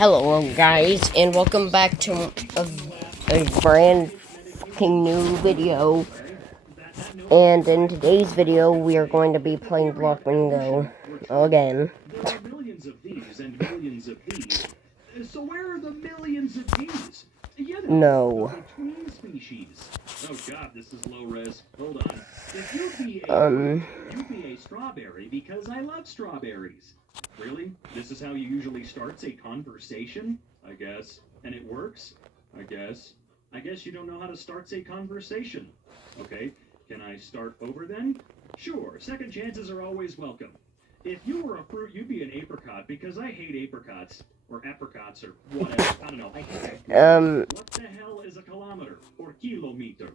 Hello guys, and welcome back to a brand fucking new video. And in today's video, we are going to be playing Blockman Go again. There are millions of these and millions of these. So where are the millions of these? No. Between species. Oh god, this is low res. Hold on. If you'd be a strawberry because I love strawberries. Really? This is how you usually start a conversation? I guess. And it works? I guess. I guess you don't know how to start a conversation. Okay, can I start over then? Sure, second chances are always welcome. If you were a fruit, you'd be an apricot because I hate apricots. Or apricots or whatever. I don't know. I hate it. What the hell is a kilometer? Or kilometer?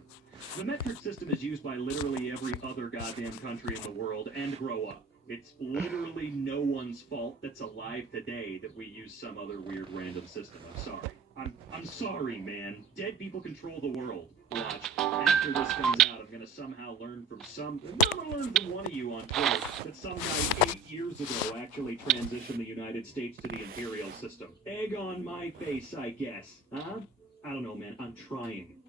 The metric system is used by literally every other goddamn country in the world, and grow up. It's literally no one's fault that's alive today that we use some other weird random system. I'm sorry. I'm sorry, man. Dead people control the world. Watch. After this comes out, I'm gonna somehow learn from I'm gonna learn from one of you on Twitter that some guy 8 years ago actually transitioned the United States to the imperial system. Egg on my face, I guess. Huh? I don't know, man. I'm trying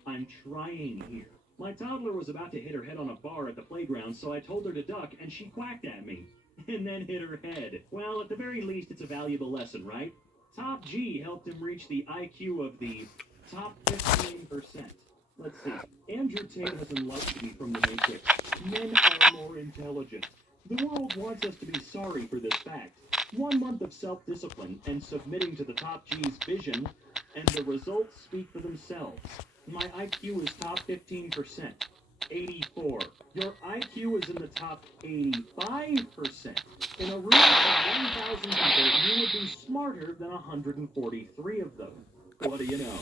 here. My toddler was about to hit her head on a bar at the playground, so I told her to duck, and she quacked at me. And then hit her head. Well, at the very least, it's a valuable lesson, right? Top G helped him reach the IQ of the top 15%. Let's see. Andrew Tate has enlightened me from the Matrix. Men are more intelligent. The world wants us to be sorry for this fact. 1 month of self-discipline and submitting to the Top G's vision, and the results speak for themselves. My IQ is top 15%. 84. Your IQ is in the top 85%. In a room of 1,000 people, you would be smarter than 143 of them. What do you know?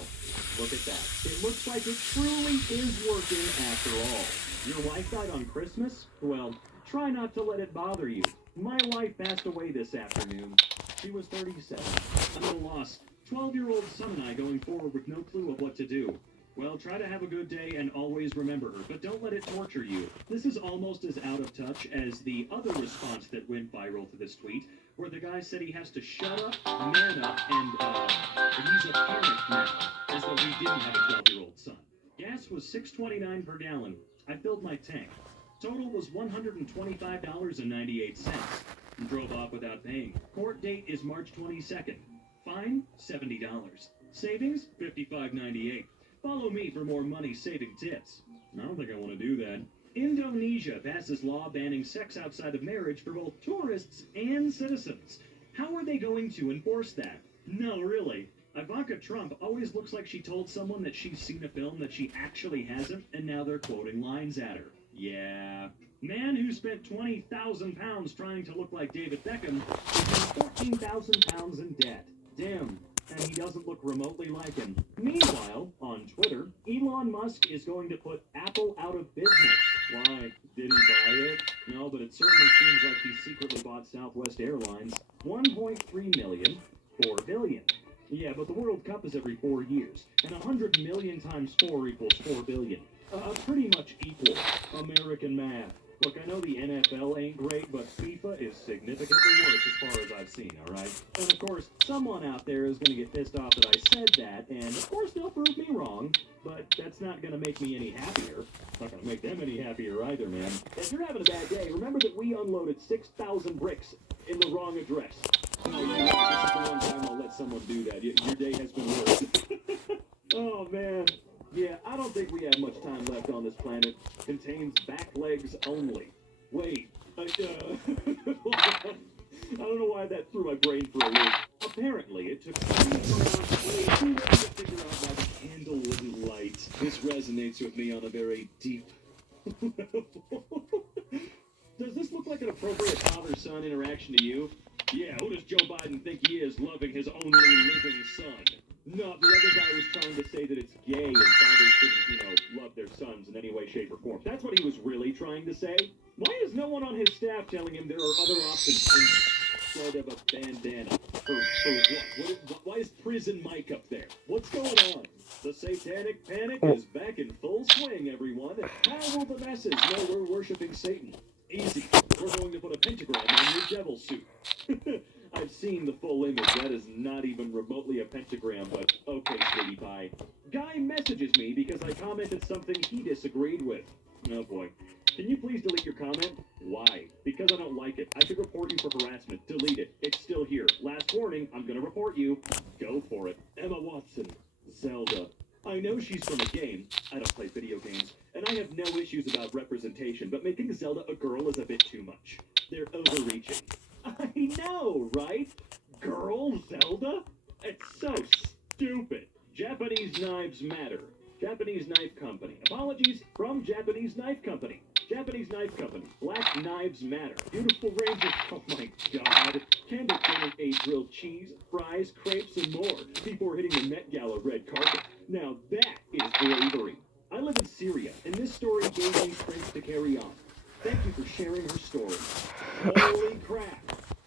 Look at that. It looks like it truly is working after all. Your wife died on Christmas? Well, try not to let it bother you. My wife passed away this afternoon. She was 37. I'm at a loss. 12-year-old son and I going forward with no clue of what to do. Well, try to have a good day and always remember her, but don't let it torture you. This is almost as out of touch as the other response that went viral to this tweet, where the guy said he has to shut up, man up, and he's a parent now, as though he didn't have a 12-year-old son. Gas was $6.29 per gallon. I filled my tank. Total was $125.98. Drove off without paying. Court date is March 22nd. Fine, $70. Savings, $55.98. Follow me for more money-saving tips. I don't think I want to do that. Indonesia passes law banning sex outside of marriage for both tourists and citizens. How are they going to enforce that? No, really. Ivanka Trump always looks like she told someone that she's seen a film that she actually hasn't, and now they're quoting lines at her. Yeah, Man who spent 20,000 pounds trying to look like David Beckham is now 14,000 pounds in debt. Damn. And he doesn't look remotely like him. Meanwhile, on Twitter, Elon Musk is going to put Apple out of business. Why? Did he buy it? No, but it certainly seems like he secretly bought Southwest Airlines. 1.3 million, 4 billion. Yeah, but the World Cup is every 4 years, and 100 million times 4 equals 4 billion. Pretty much equal. American math. Look, I know the NFL ain't great, but FIFA is significantly worse as far as I've seen, alright? And of course, someone out there is gonna get pissed off that I said that, and of course they'll prove me wrong, but that's not gonna make me any happier. It's not gonna make them any happier either, man. If you're having a bad day, remember that we unloaded 6,000 bricks in the wrong address. No, you know, this is the one time I'll let someone do that. Your day has been worse. Oh, man. Yeah, I don't think we have much time left on this planet. Contains back legs only. Wait, I don't know why that threw my brain for a loop. Apparently, it took 22 minutes to figure out why the candle wouldn't light. This resonates with me on a very deep... Does this look like an appropriate father-son interaction to you? Yeah, who does Joe Biden think he is, loving his only living son? No, the other guy was trying to say that it's gay and fathers shouldn't, love their sons in any way, shape, or form. That's what he was really trying to say. Why is no one on his staff telling him there are other options instead of a bandana? For what? Why is Prison Mike up there? What's going on? The satanic panic is back in full swing, everyone. How will the masses know we're worshiping Satan? Easy. We're going to put a pentagram on your devil suit. I've seen the full image. That is not even remotely a pentagram, but okay, sweetie pie. Guy messages me because I commented something he disagreed with. Oh boy. Can you please delete your comment? Why? Because I don't like it. I could report you for harassment. Delete it. It's still here. Last warning, I'm gonna report you. Go for it. Emma Watson. Zelda. I know she's from a game. I don't play video games. And I have no issues about representation, but making Zelda a girl is a bit too much. They're overreaching. I know, right? Girl Zelda? It's so stupid. Japanese knives matter. Japanese Knife Company. Apologies from Japanese Knife Company. Japanese Knife Company. Black Knives Matter. Beautiful ranges. Oh my god. Candle King ate grilled cheese, fries, crepes, and more. People are hitting the Met Gala red carpet. Now that is bravery. I live in Syria, and this story gave me strength to carry on. Thank you for sharing her story. Holy crap.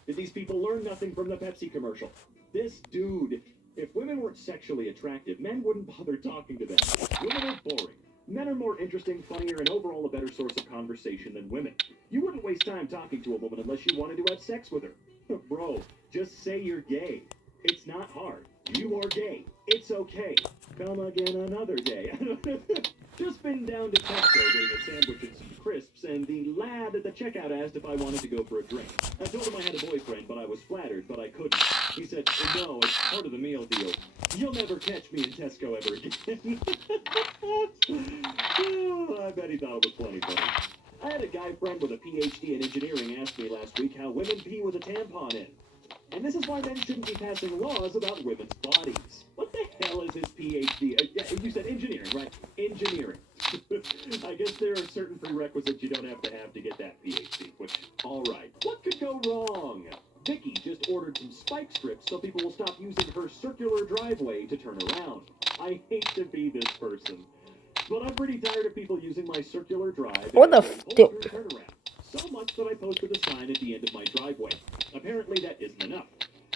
Did these people learn nothing from the Pepsi commercial? This dude, if women weren't sexually attractive, men wouldn't bother talking to them. Women are boring. Men are more interesting, funnier, and overall a better source of conversation than women. You wouldn't waste time talking to a woman unless you wanted to have sex with her. Bro, just say you're gay. It's not hard. You are gay. It's okay. Come again another day. Just been down to Tesco getting a sandwich and some crisps, and the lad at the checkout asked if I wanted to go for a drink. I told him I had a boyfriend, but I was flattered, but I couldn't. He said, no, it's part of the meal deal. You'll never catch me in Tesco ever again. Oh, I bet he thought it was plenty funny. I had a guy friend with a PhD in engineering ask me last week how women pee with a tampon in. And this is why men shouldn't be passing laws about women's bodies. What the hell is his PhD? You said engineering, right? Engineering. I guess there are certain prerequisites you don't have to get that PhD, which, alright. What could go wrong? Vicky just ordered some spike strips so people will stop using her circular driveway to turn around. I hate to be this person, but I'm pretty tired of people using my circular drive. What the turnaround. So much that I posted a sign at the end of my driveway. Apparently that isn't enough.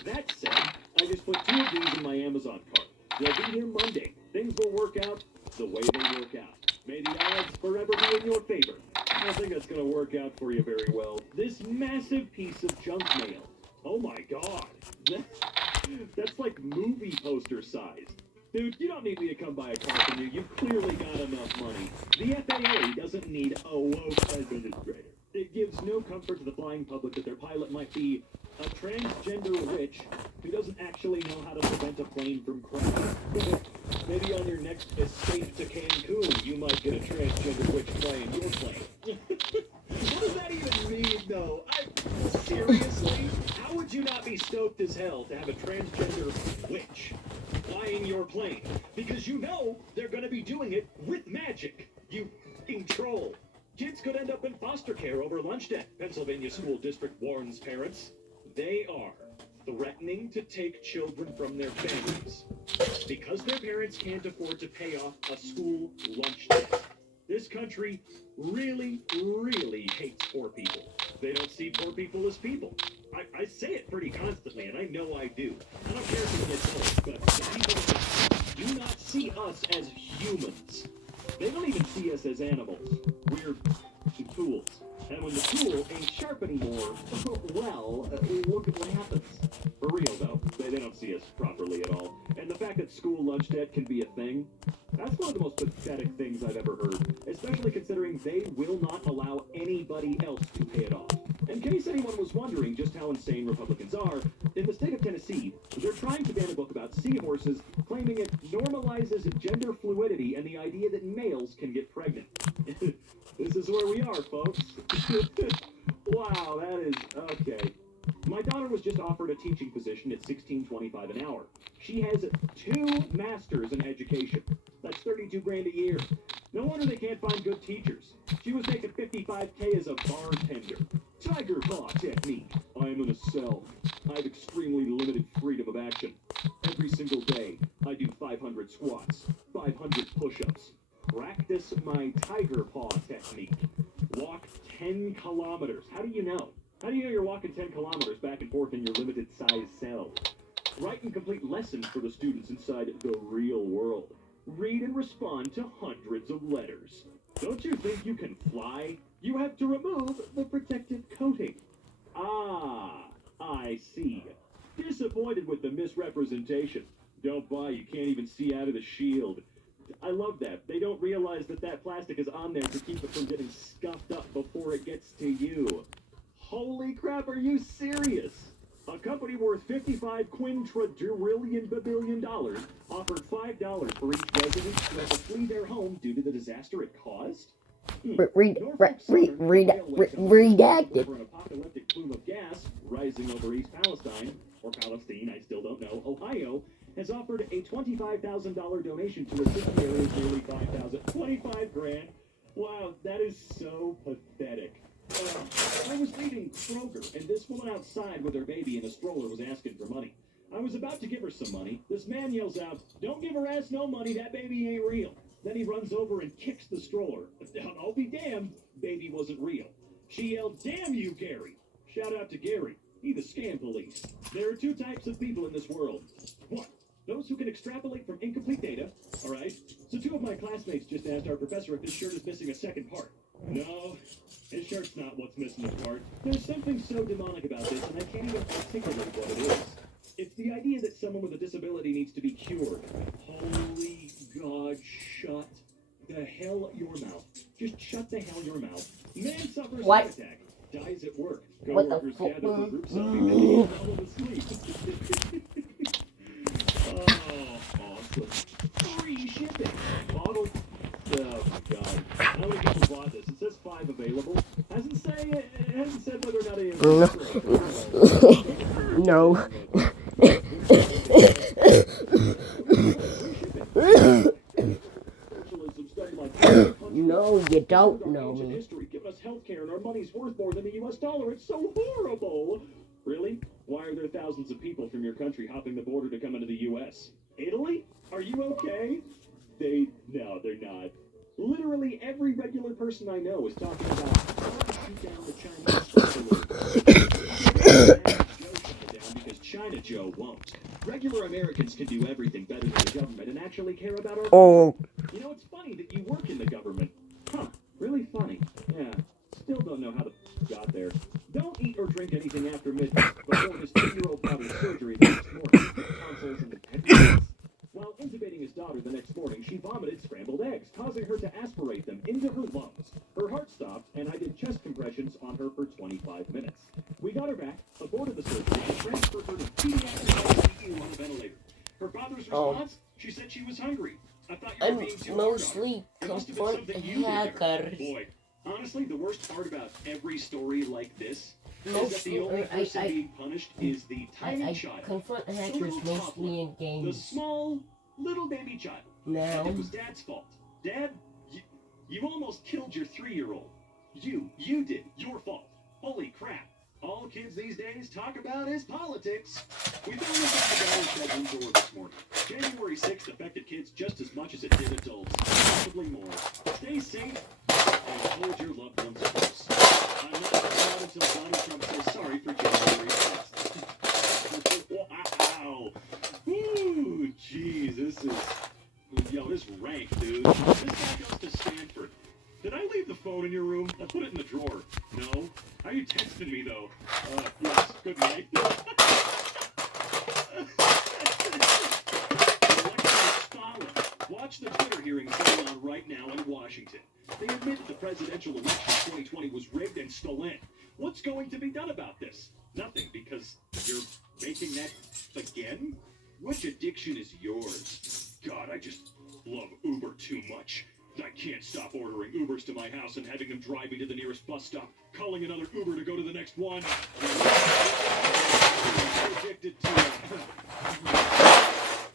That said, I just put 2 of these in my Amazon cart. They'll be here Monday. Things will work out the way they work out. May the odds forever be in your favor. I don't think that's going to work out for you very well. This massive piece of junk mail. Oh my god. That's like movie poster size. Dude, you don't need me to come buy a car from you. You've clearly got enough money. The FAA doesn't need a woke administrator. It gives no comfort to the flying public that their pilot might be a transgender witch who doesn't actually know how to prevent a plane from crashing. Maybe on your next escape to Cancun, you might get a transgender witch flying your plane. What does that even mean, though? Seriously? How would you not be stoked as hell to have a transgender witch flying your plane? Because you know they're going to be doing it with magic. You fucking troll. Kids could end up in foster care over lunch debt, Pennsylvania school district warns parents. They are threatening to take children from their families because their parents can't afford to pay off a school lunch debt. This country really, really hates poor people. They don't see poor people as people. I say it pretty constantly, and I know I do. I don't care if it gets old, but the people do not see us as humans. They don't even see us as animals. We're tools. And when the tool ain't sharp anymore, well, look at what happens. For real, though, they don't see us properly at all. And the fact that school lunch debt can be a thing, that's one of the most pathetic things I've ever heard, especially considering they will not allow anybody else to pay it off. In case anyone was wondering just how insane Republicans are, in the state of Tennessee, they're trying to ban a book about seahorses, claiming it normalizes gender fluidity and the idea that males can get pregnant. This is where we are, folks. Wow, that is okay. My daughter was just offered a teaching position at $16.25 an hour. She has 2 masters in education. That's $32,000 a year. No wonder they can't find good teachers. She was making $55K as a bartender. Tiger paw technique. I am in a cell. I have extremely limited freedom of action. Every single day, I do 500 squats, 500 push-ups. Practice my tiger paw technique. Walk 10 kilometers. How do you know? How do you know you're walking 10 kilometers back and forth in your limited size cell? Write and complete lessons for the students inside the real world. Read and respond to hundreds of letters. Don't you think you can fly? You have to remove the protective coating. Ah, I see. Disappointed with the misrepresentation. Don't buy, you can't even see out of the shield. I love that. They don't realize that that plastic is on there to keep it from getting scuffed up before it gets to you. Holy crap, are you serious? A company worth $55 quintillion offered $5 for each resident who had to flee their home due to the disaster it caused? Redacted. Over an apocalyptic plume of gas rising over East Palestine, or Palestine, I still don't know, Ohio, has offered a $25,000 donation to assist the area's nearly 5,000. 25 grand? Wow, that is so pathetic. I was leaving Kroger, and this woman outside with her baby in a stroller was asking for money. I was about to give her some money. This man yells out, "Don't give her ass no money, that baby ain't real." Then he runs over and kicks the stroller. I'll be damned, baby wasn't real. She yelled, "Damn you, Gary." Shout out to Gary. He the scam police. There are 2 types of people in this world. 1, those who can extrapolate from incomplete data. All right? So 2 of my classmates just asked our professor if his shirt is missing a second part. No, his shirt's not what's missing the part. There's something so demonic about this, and I can't even articulate what it is. It's the idea that someone with a disability needs to be cured. Holy God, shut the hell your mouth. Just shut the hell your mouth. Man suffers What? heart attack, dies at work. What the Coworkers fuck? gather for group selfie, and they fall asleep. Oh, awesome. Free shipping. Bottle. Oh my God. How many people bought this? It says 5 available. It hasn't said whether or not it is. No. No, you don't know me. History, giving us healthcare and our money's worth more than the US dollar. It's so horrible. Really? Why are there thousands of people from your country hopping the border to come into the US? Italy? Are you okay? No, they're not. Literally every regular person I know is talking about how to shoot down the Chinese because China Joe won't. Regular Americans can do everything better than the government and actually care about our country. You know, it's funny that you work in the government. Huh, really funny. Yeah, still don't know how the got there. Don't eat or drink anything after midnight before his 2-year-old daughter's surgery the next morning. Tonsils and headaches. While intubating his daughter the next morning, she vomited scrambled eggs, causing her to aspirate them into her lungs. Her heart stopped, and I did chest compressions on her for 25 minutes. We got her back, aborted the surgery, and transferred her to pediatric ICU on a ventilator. Her father's response? She said she was hungry. I thought you were being too hard on her. Mostly It must have been confront something you did to her. hackers. Boy, honestly, the worst part about every story like this is that Mostly, the only person being punished is the tiny I child. confront The hackers little mostly in The games. small, little baby child. And Now, it was Dad's fault. Dad, you almost killed your 3-year-old. You did. Your fault. Holy crap. All kids these days talk about is politics. We found this at the daughter's bedroom door this morning. January 6th affected kids just as much as it did adults, possibly more. Stay safe and hold your loved ones close. I'm not coming out until Donald Trump says sorry for January 6th. Wow. Ooh, jeez, this rank, dude. This guy goes to Stanford. Did I leave the phone in your room? I put it in the drawer. No? How are you texting me, though? Yes. Good night. Alexei Stalin. Watch the Twitter hearings going on right now in Washington. They admit the presidential election 2020 was rigged and stolen. What's going to be done about this? Nothing, because you're making that again? Which addiction is yours? God, I just love Uber too much. I can't stop ordering Ubers to my house and having them drive me to the nearest bus stop, calling another Uber to go to the next one. Addicted to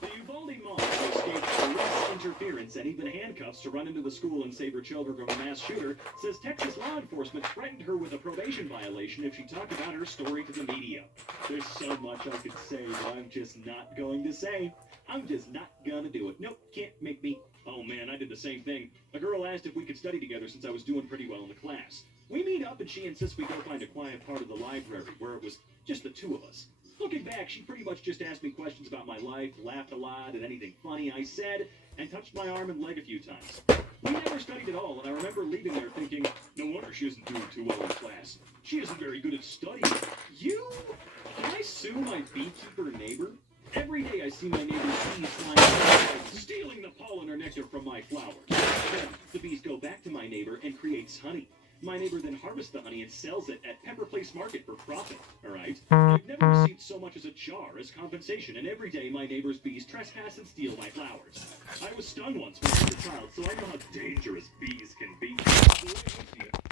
the Uvalde mom escaped police interference and even handcuffs to run into the school and save her children from a mass shooter, says Texas law enforcement threatened her with a probation violation if she talked about her story to the media. There's so much I could say, but I'm just not going to say. I'm just not gonna do it. Nope, can't make me. Oh man, I did the same thing. A girl asked if we could study together since I was doing pretty well in the class. We meet up and she insists we go find a quiet part of the library where it was just the two of us. Looking back, she pretty much just asked me questions about my life, laughed a lot at anything funny I said, and touched my arm and leg a few times. We never studied at all, and I remember leaving there thinking, no wonder she isn't doing too well in class. She isn't very good at studying. Can I sue my beekeeper neighbor? Every day I see my neighbor's bees flying outside, stealing the pollen or nectar from my flowers. Then the bees go back to my neighbor and creates honey. My neighbor then harvests the honey and sells it at Pepper Place Market for profit, alright? I've never received so much as a jar as compensation, and every day my neighbor's bees trespass and steal my flowers. I was stung once when I was a child, so I know how dangerous bees can be.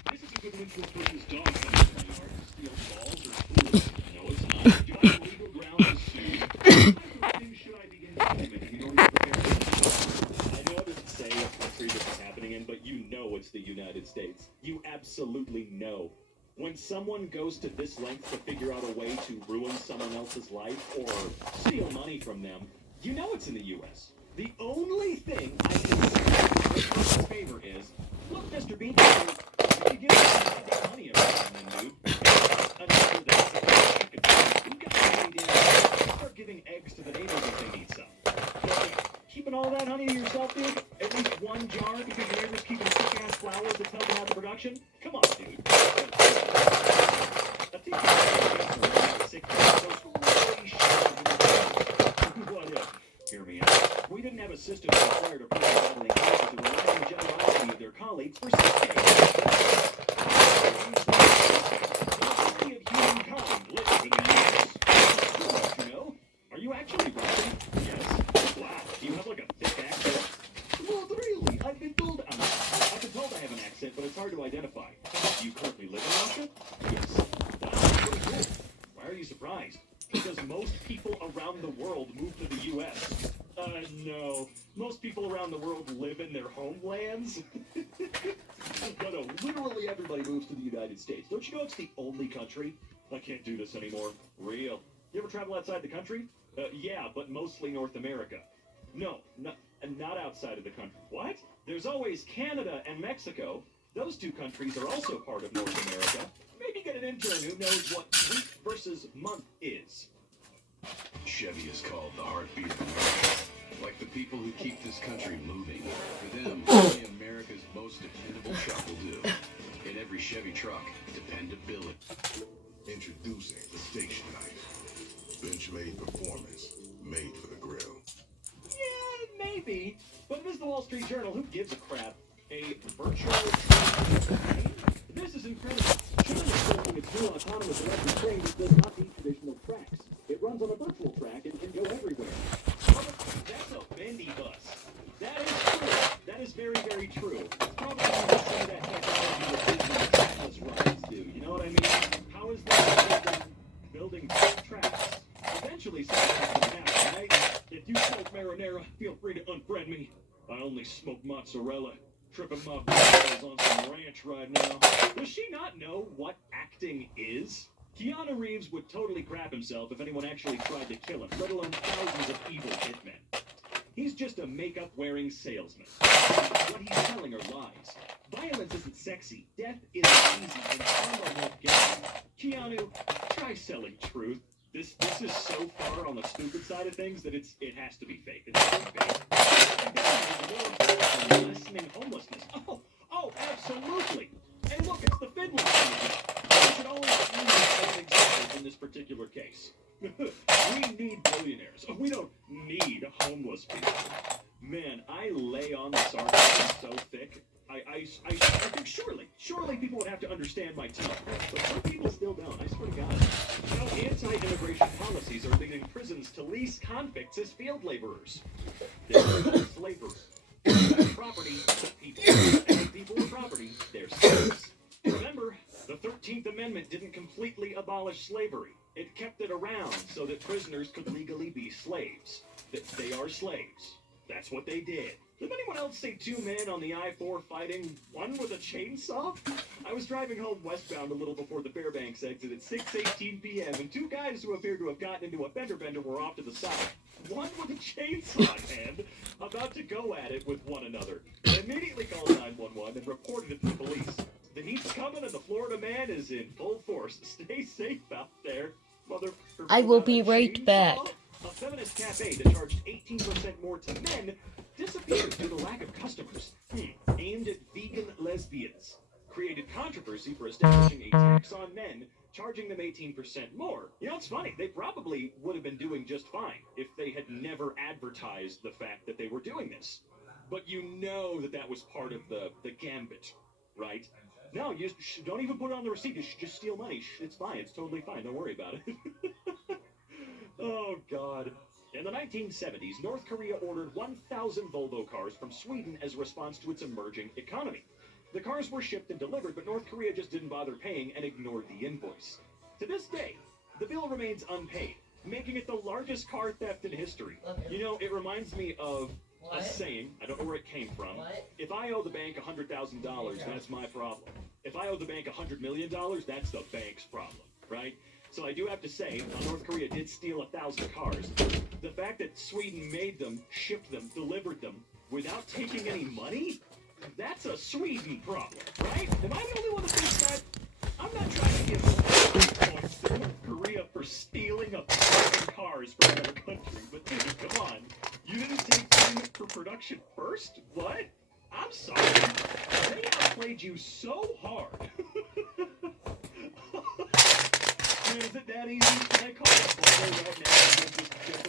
This is equivalent to a person's dog coming to my yard to steal balls or tools. No, it's not. Do I have legal grounds to sue? Should I begin documenting in order to prepare? I know it doesn't say what country this is happening in, but you know it's the United States. You absolutely know. When someone goes to this length to figure out a way to ruin someone else's life or steal money from them, you know it's in the U.S. The only thing I can say in this favor is, look, Mr. Bean, you give us some money every now and then, dude. Start giving eggs to the neighbors if they need some. Keeping all that honey to yourself, dude? At least one jar because your neighbor's keeping sick-ass flowers that's helping out the production? Come on, dude. A teacher sick what if? Hear me out. We didn't have a system that required a person battling cancer to rely on the generosity of their colleagues for 6 days. Majority of humankind lives in the U.S. You know? Are you actually Russian? Yes. Wow. Do you have like a thick accent? Well, really, I've been told I have an accent, but it's hard to identify. Do you currently live in Russia? Yes. That's pretty cool. Why are you surprised? Because most people around the world move to the U.S. No. Most people around the world live in their homelands. But literally everybody moves to the United States. Don't you know it's the only country? I can't do this anymore. Real. You ever travel outside the country? Yeah, but mostly North America. No, not outside of the country. What? There's always Canada and Mexico. Those two countries are also part of North America. Maybe get an intern who knows what week versus month is. Chevy is called the heartbeat of America. Like the people who keep this country moving. For them, only America's most dependable truck will do. In every Chevy truck, dependability. Introducing the station knife. Bench-made performance, made for the grill. Yeah, maybe. But it is the Wall Street Journal. Who gives a crap? A virtual train? This is incredible. China is building its new autonomous electric train that does not need traditional tracks. It runs on a virtual track and can go everywhere. That's a bendy bus. That is true. That is very, very true. Probably some of that technology that Disney's rides do. You know what I mean? How is that building tracks? Eventually something's going to happen, right? If you smoke marinara, feel free to unfriend me. I only smoke mozzarella. tripping my balls on some ranch right now. Does she not know what acting is? Keanu Reeves would totally crap himself if anyone actually tried to kill him, let alone thousands of evil hitmen. He's just a makeup-wearing salesman. What he's telling are lies. Violence isn't sexy, death isn't easy, and karma won't get you. Keanu, try selling truth. This is so far on the stupid side of things that it has to be fake. It's so fake. Lessening homelessness. Oh, absolutely. And look, it's the Finland thing. We should always use an example in this particular case. We need billionaires. We don't need homeless people. Man, I lay on the sarcasm so thick. I think surely people would have to understand my tone. But some people still don't, I swear to God. You know, anti-immigration policies are leading prisons to lease convicts as field laborers. They're slavery. Property to people. And people are property, they're slaves. Remember, the 13th Amendment didn't completely abolish slavery. It kept it around so that prisoners could legally be slaves. They are slaves. That's what they did. Did anyone else see two men on the I-4 fighting, one with a chainsaw? I was driving home westbound a little before the Fairbanks exit at 6:18 p.m. and two guys who appeared to have gotten into a fender bender were off to the side. One with a chainsaw in hand, about to go at it with one another. I immediately called 911 and reported it to the police. The heat's coming and the Florida man is in full force. Stay safe out there, mother. I will be right back. A feminist cafe that charged 18% more to men disappeared due to lack of customers. Aimed at vegan lesbians. Created controversy for establishing a tax on men, charging them 18% more. You know, it's funny. They probably would have been doing just fine if they had never advertised the fact that they were doing this. But you know that was part of the gambit, right? No, you don't even put it on the receipt. You should just steal money. It's fine. It's totally fine. Don't worry about it. Oh, God. In the 1970s, North Korea ordered 1,000 Volvo cars from Sweden as a response to its emerging economy. The cars were shipped and delivered, but North Korea just didn't bother paying and ignored the invoice. To this day, the bill remains unpaid, making it the largest car theft in history. You know, it reminds me of a saying, I don't know where it came from. If I owe the bank $100,000, that's my problem. If I owe the bank $100 million, that's the bank's problem, right? So I do have to say, North Korea did steal 1,000 cars. The fact that Sweden made them, shipped them, delivered them without taking any money, that's a Sweden problem, right? Am I the only one that thinks that? I'm not trying to give points to North Korea for stealing 1,000 cars from another country, but dude, come on. You didn't take payment for production first? What? I'm sorry. They outplayed you so hard. Is it that easy? Can I call it Volvo right now and just get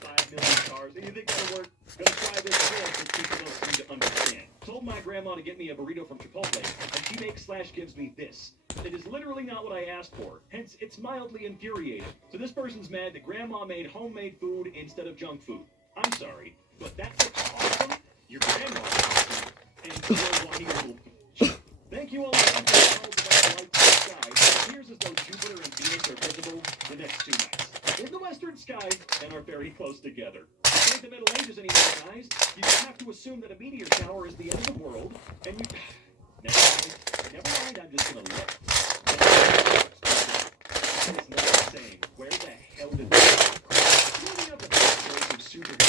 5 million cars? And you think that'll work? Gonna try this again because people don't seem to understand. Told my grandma to get me a burrito from Chipotle, and she makes/gives me this. It is literally not what I asked for, hence it's mildly infuriating. So this person's mad that grandma made homemade food instead of junk food. I'm sorry, but that's awesome. Your grandma is awesome, and you're wonderful. Thank you all again for the calls about the lights in the sky. It appears as though Jupiter and Venus are visible the next 2 nights. In the western skies and are very close together. It ain't the Middle Ages anymore, guys. You just have to assume that a meteor shower is the end of the world, and you... Never mind, I'm just gonna look. It's not saying, where the hell did this come from? Moving up the backstories of superheroes.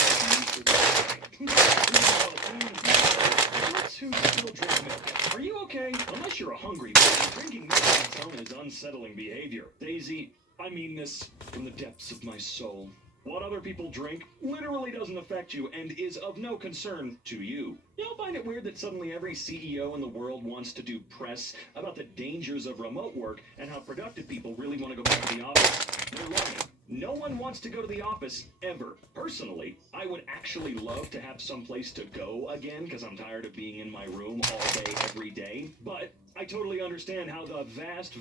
Who's still drinking milk? Are you okay? Unless you're a hungry man, drinking milk on its own is unsettling behavior. Daisy, I mean this from the depths of my soul. What other people drink literally doesn't affect you and is of no concern to you. You don't find it weird that suddenly every CEO in the world wants to do press about the dangers of remote work and how productive people really want to go back to the office? They're lying. No one wants to go to the office, ever. Personally, I would actually love to have some place to go again because I'm tired of being in my room all day, every day. But I totally understand how the vast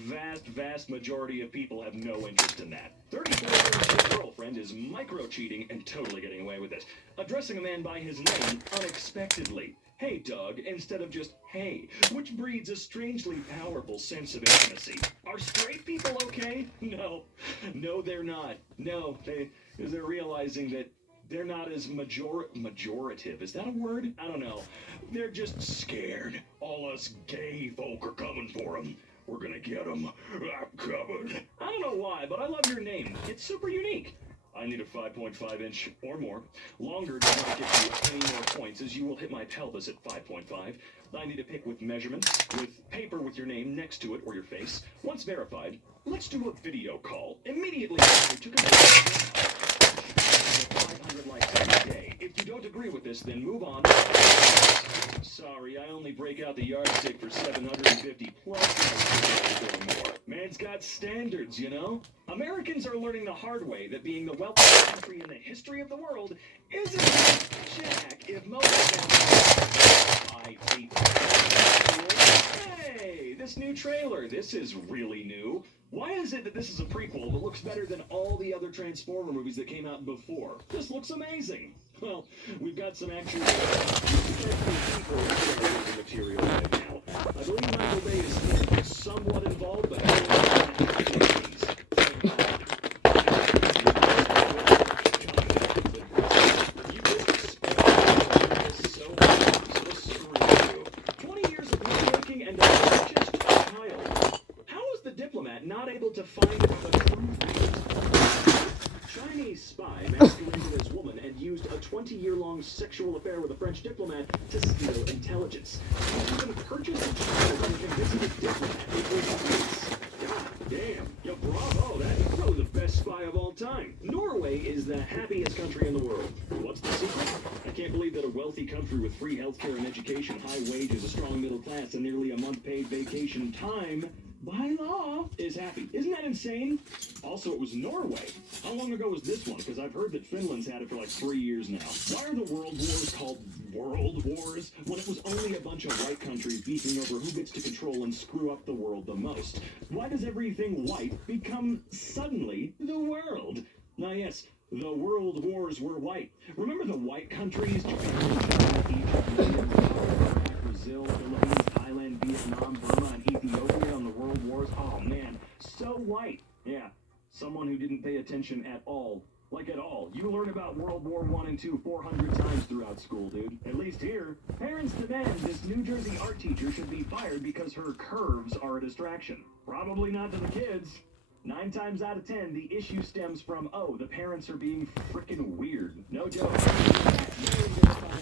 majority of people have no interest in that. 34-year-old girlfriend is micro-cheating and totally getting away with it. Addressing a man by his name unexpectedly. Hey, Doug, instead of just hey, which breeds a strangely powerful sense of intimacy. Are straight people okay? No, they're not. No, they're realizing that They're not as majorative. Is that a word? I don't know. They're just scared. All us gay folk are coming for them. We're gonna get them. I'm covered. I don't know why, but I love your name. It's super unique. I need a 5.5 inch or more. Longer does not get you any more points, as you will hit my pelvis at 5.5. I need a pic with measurements, with paper with your name next to it or your face. Once verified, let's do a video call. Immediately after you took a video. 500 likes every day. If you don't agree with this, then move on. Sorry, I only break out the yardstick for 750 plus. More. Man's got standards, you know? Americans are learning the hard way that being the wealthiest country in the history of the world isn't jack if most of them I hate. Hey, this new trailer, this is really new. Why is it that this is a prequel but looks better than all the other Transformer movies that came out before? This looks amazing. Well, we've got some actual material right now. I believe Michael Bay is somewhat involved, but not able to find the truth. Chinese spy masqueraded as woman and used a 20-year-long sexual affair with a French diplomat to steal intelligence. He even purchased a child and convinced the diplomat it was his. God damn. Yo, bravo, that's probably the best spy of all time. Norway is the happiest country in the world. What's the secret? I can't believe that a wealthy country with free healthcare and education, high wages, a strong middle class, and nearly a month paid vacation time by law is happy. Isn't that insane? Also, it was Norway. How long ago was this one? Because I've heard that Finland's had it for like 3 years now. Why are the world wars called world wars when it was only a bunch of white countries beefing over who gets to control and screw up the world the most? Why does everything white become suddenly the world? Now yes, the world wars were white. Remember the white countries? Japan, China, Egypt, Brazil, Philippines, Thailand, Vietnam, Burma, and Ethiopia on the world wars. Oh man, so white. Yeah, someone who didn't pay attention at all. Like at all. You learn about World War I and II 400 times throughout school, dude. At least here. Parents demand this New Jersey art teacher should be fired because her curves are a distraction. Probably not to the kids. 9 times out of 10, the issue stems from, oh, the parents are being frickin' weird. No joke.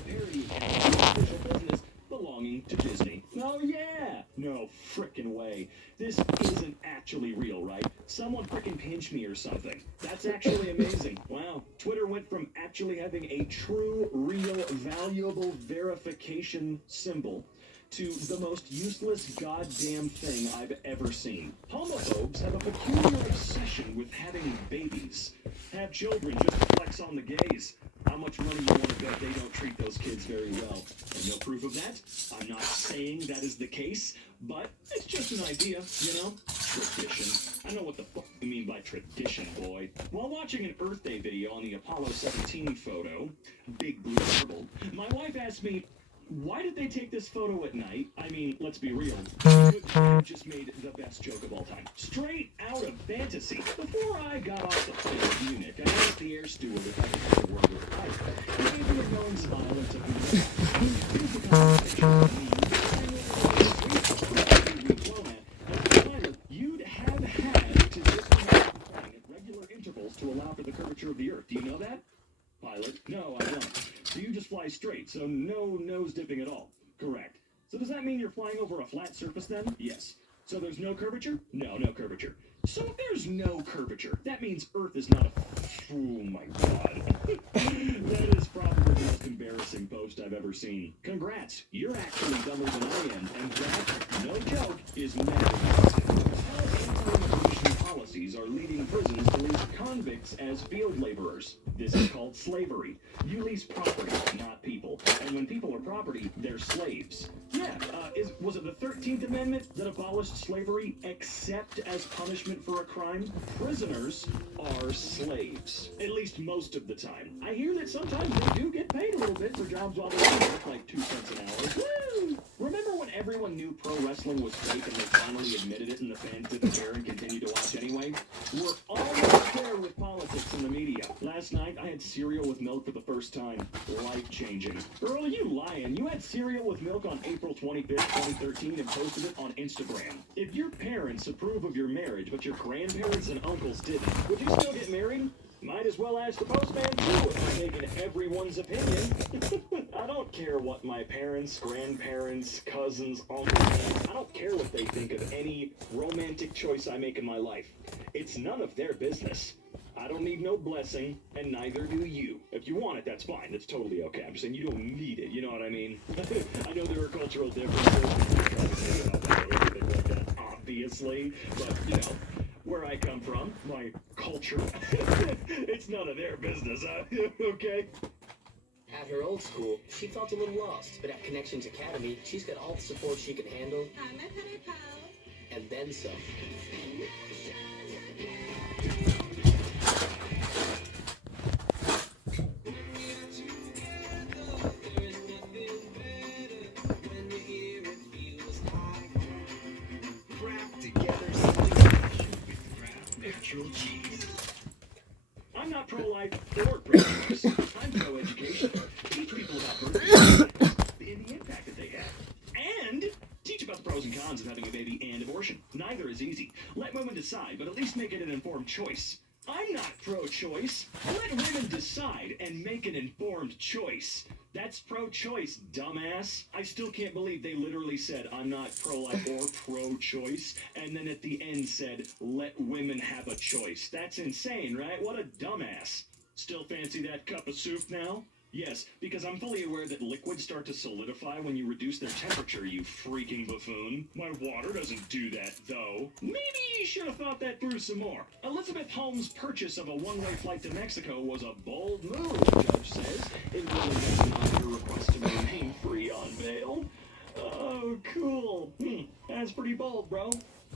Parody official business belonging to Disney. Oh yeah! No frickin' way. This isn't actually real, right? Someone frickin' pinch me or something. That's actually amazing. Wow. Twitter went from actually having a true, real, valuable verification symbol to the most useless goddamn thing I've ever seen. Homophobes have a peculiar obsession with having babies. Have children just flex on the gays. How much money you want to bet they don't treat those kids very well? And no proof of that? I'm not saying that is the case, but it's just an idea, you know? Tradition. I know what the fuck you mean by tradition, boy. While watching an Earth Day video on the Apollo 17 photo, Big Blue Marble, my wife asked me, why did they take this photo at night? I mean, let's be real. Good just made the best joke of all time. Straight out of fantasy. Before I got off the plane with Munich, I asked the air steward if I could have a word with the pilot. He gave me a knowing smile and took me back. You'd have had to just be flying at regular intervals to allow for the curvature of the Earth. Do you know that? Pilot? No, I don't. So you just fly straight, so no nose dipping at all. Correct. So does that mean you're flying over a flat surface then? Yes. So there's no curvature? No, no curvature. So if there's no curvature, that means Earth is not a... Oh my god. That is probably the most embarrassing post I've ever seen. Congrats, you're actually dumber than I am, and that, no joke, is mad. Policies are leading prisons to lease convicts as field laborers. This is called slavery. You lease property, not people. And when people are property, they're slaves. Yeah, was it the 13th Amendment that abolished slavery except as punishment for a crime? Prisoners are slaves. At least most of the time. I hear that sometimes they do get paid a little bit for jobs while they're work, like 2 cents an hour. Woo! Remember when everyone knew pro wrestling was fake and they finally admitted it and the fans didn't care and continued to watch anyway? We're almost there with politics in the media. Last Last night, I had cereal with milk for the first time. Life-changing. Earl, you lying. You had cereal with milk on April 25th, 2013 and posted it on Instagram. If your parents approve of your marriage, but your grandparents and uncles didn't, would you still get married? Might as well ask the postman too if I'm taking everyone's opinion. I don't care what my parents, grandparents, cousins, uncles, I don't care what they think of any romantic choice I make in my life. It's none of their business. I don't need no blessing, and neither do you. If you want it, that's fine. That's totally okay. I'm just saying you don't need it. You know what I mean? I know there are cultural differences. Anything like that, obviously. But, you know, where I come from, my culture, it's none of their business, okay? At her old school, she felt a little lost, but at Connections Academy, she's got all the support she can handle, Hi, my pretty pal. and then some. I'm not pro-life or pro-choice. I'm pro-education. Teach people about birth and the impact that they have. And teach about the pros and cons of having a baby and abortion. Neither is easy. Let women decide, but at least make it an informed choice. I'm not pro-choice. Let women decide and make an informed choice. That's pro-choice, dumbass. I still can't believe they literally said, I'm not pro-life or pro-choice, and then at the end said, let women have a choice. That's insane, right? What a dumbass. Still fancy that cup of soup now? Yes, because I'm fully aware that liquids start to solidify when you reduce their temperature, you freaking buffoon. My water doesn't do that, though. Maybe you should have thought that through some more. Elizabeth Holmes' purchase of a one-way flight to Mexico was a bold move, the judge says. It really does not her request to remain free on bail. Oh, cool. That's pretty bold, bro.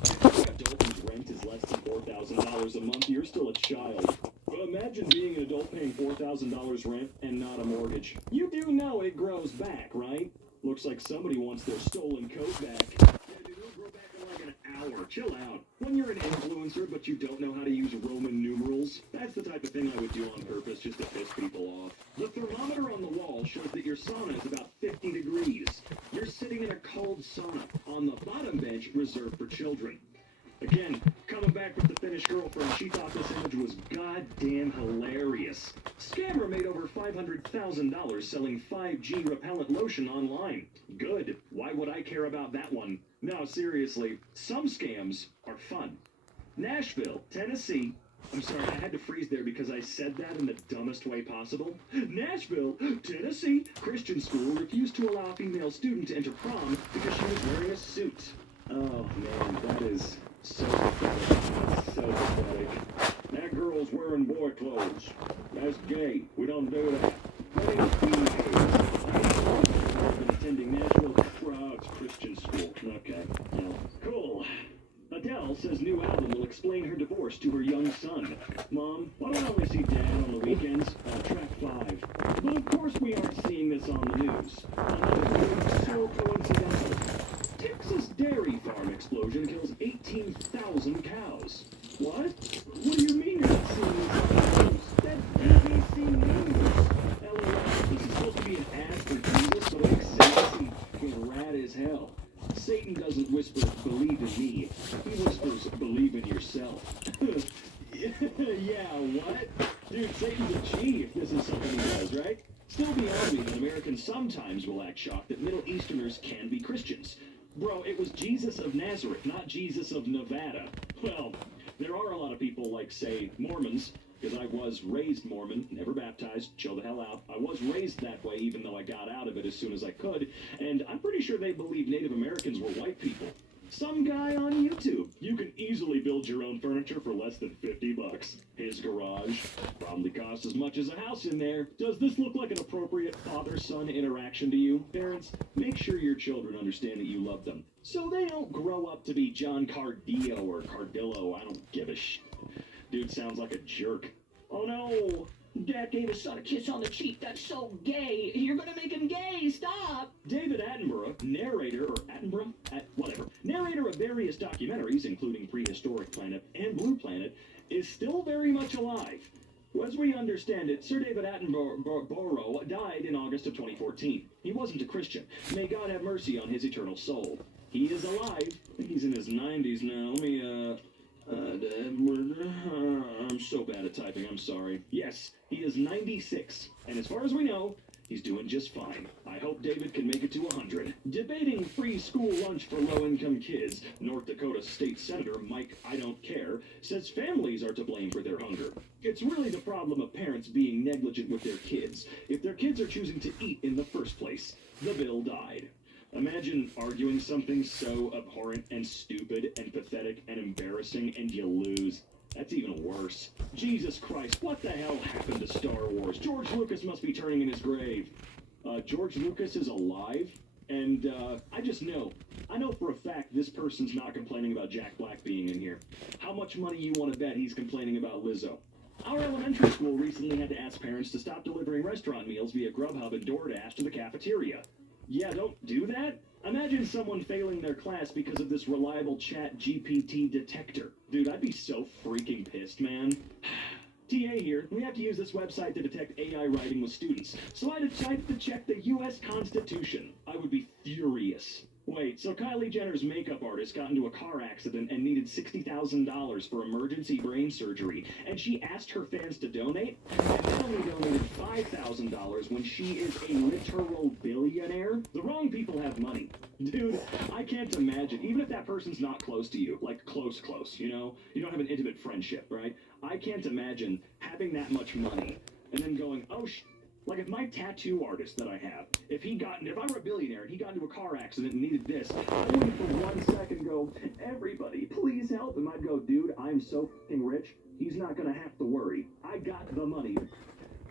If you're an adult whose rent is less than $4,000 a month, you're still a child. But imagine being an adult paying $4,000 rent and not a mortgage. You do know it grows back, right? Looks like somebody wants their stolen coat back. Yeah, dude, it'll grow back in like an hour. Chill out. When you're an influencer but you don't know how to use Roman numerals, that's the type of thing I would do on purpose just to piss people off. The thermometer on the wall shows that your sauna is about 50 degrees. You're sitting in a cold sauna on the bottom bench reserved for children. Again, coming back with the Finnish girlfriend, she thought this image was goddamn hilarious. Scammer made over $500,000 selling 5G repellent lotion online. Good. Why would I care about that one? No, seriously, some scams are fun. Nashville, Tennessee. I'm sorry, I had to freeze there because I said that in the dumbest way possible. Nashville, Tennessee, Christian school refused to allow a female student to enter prom because she was wearing a suit. Oh man, that is so pathetic. That's so pathetic. That girl's wearing boy clothes. That's gay. We don't do that. My name is B.A. I've been attending Nashville. It's Christian school. Okay, yeah. Cool. Adele says new album will explain her divorce to her young son. Mom, why don't I only see Dad on the weekends? Track 5. But of course we aren't seeing this on the news. So coincidental. Texas dairy farm explosion kills 18,000 cows. What? What do you mean you're not seeing this on the news? That's BBC News. LOL, this is supposed to be an ad for Jesus, so it makes sense and rad as hell. Satan doesn't whisper, believe in me. He whispers, believe in yourself. Yeah, what? Dude, Satan's a G if this is something he does, right? Still beyond me that Americans sometimes will act shocked that Middle Easterners can be Christians. Bro, it was Jesus of Nazareth, not Jesus of Nevada. Well, there are a lot of people like, say, Mormons, because I was raised Mormon, never baptized, chill the hell out. I was raised that way, even though I got out of it as soon as I could, and I'm pretty sure they believe Native Americans were white people. Some guy on YouTube. You can easily build your own furniture for less than $50. His garage probably costs as much as a house in there. Does this look like an appropriate father-son interaction to you? Parents, make sure your children understand that you love them, so they don't grow up to be John Cardillo or Cardillo. I don't give a shit. Dude sounds like a jerk. Oh no! Dad gave his son a kiss on the cheek. That's so gay. You're gonna make him gay. Stop. David Attenborough, narrator of various documentaries, including Prehistoric Planet and Blue Planet, is still very much alive. As we understand it, Sir David Attenborough died in August of 2014. He wasn't a Christian. May God have mercy on his eternal soul. He is alive. He's in his 90s now. I'm so bad at typing, I'm sorry. Yes, he is 96. And as far as we know, he's doing just fine. I hope David can make it to 100. Debating free school lunch for low-income kids, North Dakota State Senator Mike I Don't Care says families are to blame for their hunger. It's really the problem of parents being negligent with their kids. If their kids are choosing to eat in the first place, the bill died. Imagine arguing something so abhorrent and stupid and pathetic and embarrassing and you lose. That's even worse. Jesus Christ, what the hell happened to Star Wars? George Lucas must be turning in his grave. George Lucas is alive, and I know for a fact this person's not complaining about Jack Black being in here. How much money you want to bet he's complaining about Lizzo? Our elementary school recently had to ask parents to stop delivering restaurant meals via Grubhub and DoorDash to the cafeteria. Yeah, don't do that. Imagine someone failing their class because of this reliable chat GPT detector. Dude, I'd be so freaking pissed, man. TA here. We have to use this website to detect AI writing with students. So I decided to check the U.S. Constitution. I would be furious. Wait, so Kylie Jenner's makeup artist got into a car accident and needed $60,000 for emergency brain surgery, and she asked her fans to donate, and they only donated $5,000 when she is a literal billionaire? The wrong people have money. Dude, I can't imagine, even if that person's not close to you, like close, you know? You don't have an intimate friendship, right? I can't imagine having that much money and then going, oh, like if my tattoo artist that I have, if I were a billionaire and he got into a car accident and needed this, I wouldn't for 1 second go, everybody, please help him. I'd go, dude, I'm so f***ing rich, he's not gonna have to worry. I got the money.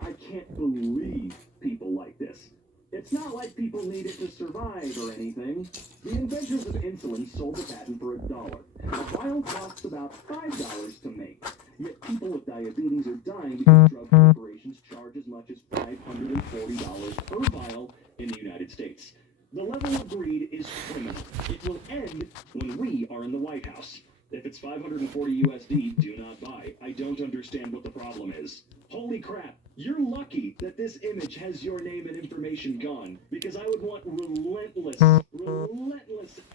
I can't believe people like this. It's not like people need it to survive or anything. The inventors of insulin sold the patent for $1. A vial costs about $5 to make. Yet people with diabetes are dying because drug corporations charge as much as $540 per vial in the United States. The level of greed is criminal. It will end when we are in the White House. If it's 540 USD, do not buy. I don't understand what the problem is. Holy crap, you're lucky that this image has your name and information gone, because I would want relentless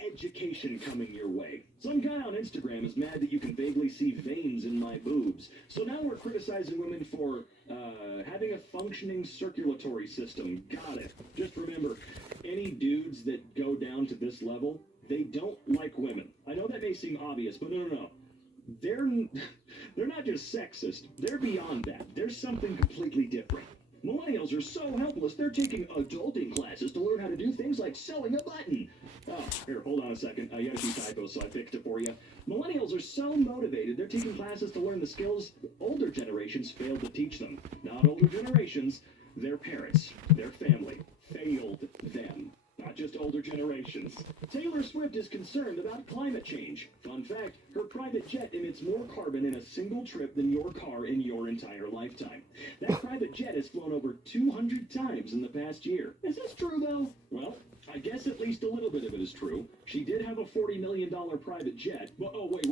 education coming your way. Some guy on Instagram is mad that you can vaguely see veins in my boobs. So now we're criticizing women for having a functioning circulatory system. Got it. Just remember, any dudes that go down to this level, they don't like women. I know that may seem obvious, but no. They're not just sexist. They're beyond that. There's something completely different. Millennials are so helpless, they're taking adulting classes to learn how to do things like sewing a button. Oh, here, hold on a second. You had a few typos, so I fixed it for you. Millennials are so motivated, they're taking classes to learn the skills older generations failed to teach them. Not older generations, their parents, their family, failed them. Not just older generations. Taylor Swift is concerned about climate change. Fun fact, her private jet emits more carbon in a single trip than your car in your entire lifetime. That private jet has flown over 200 times in the past year. Is this true, though? Well, I guess at least a little bit of it is true. She did have a $40 million private jet. But, oh, wait.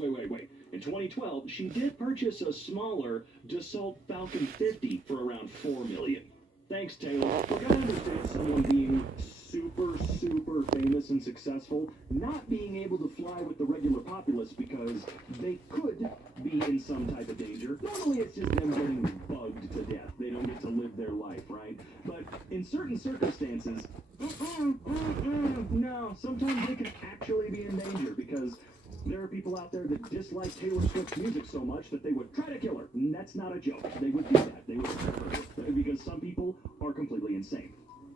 In 2012, she did purchase a smaller Dassault Falcon 50 for around $4 million. Thanks, Taylor. I gotta understand someone being super famous and successful, not being able to fly with the regular populace because they could be in some type of danger. Normally it's just them getting bugged to death. They don't get to live their life, right? But in certain circumstances, no, sometimes they can actually be in danger because there are people out there that dislike Taylor Swift's music so much that they would try to kill her. And that's not a joke. They would do that. They would hurt her because some people are completely insane.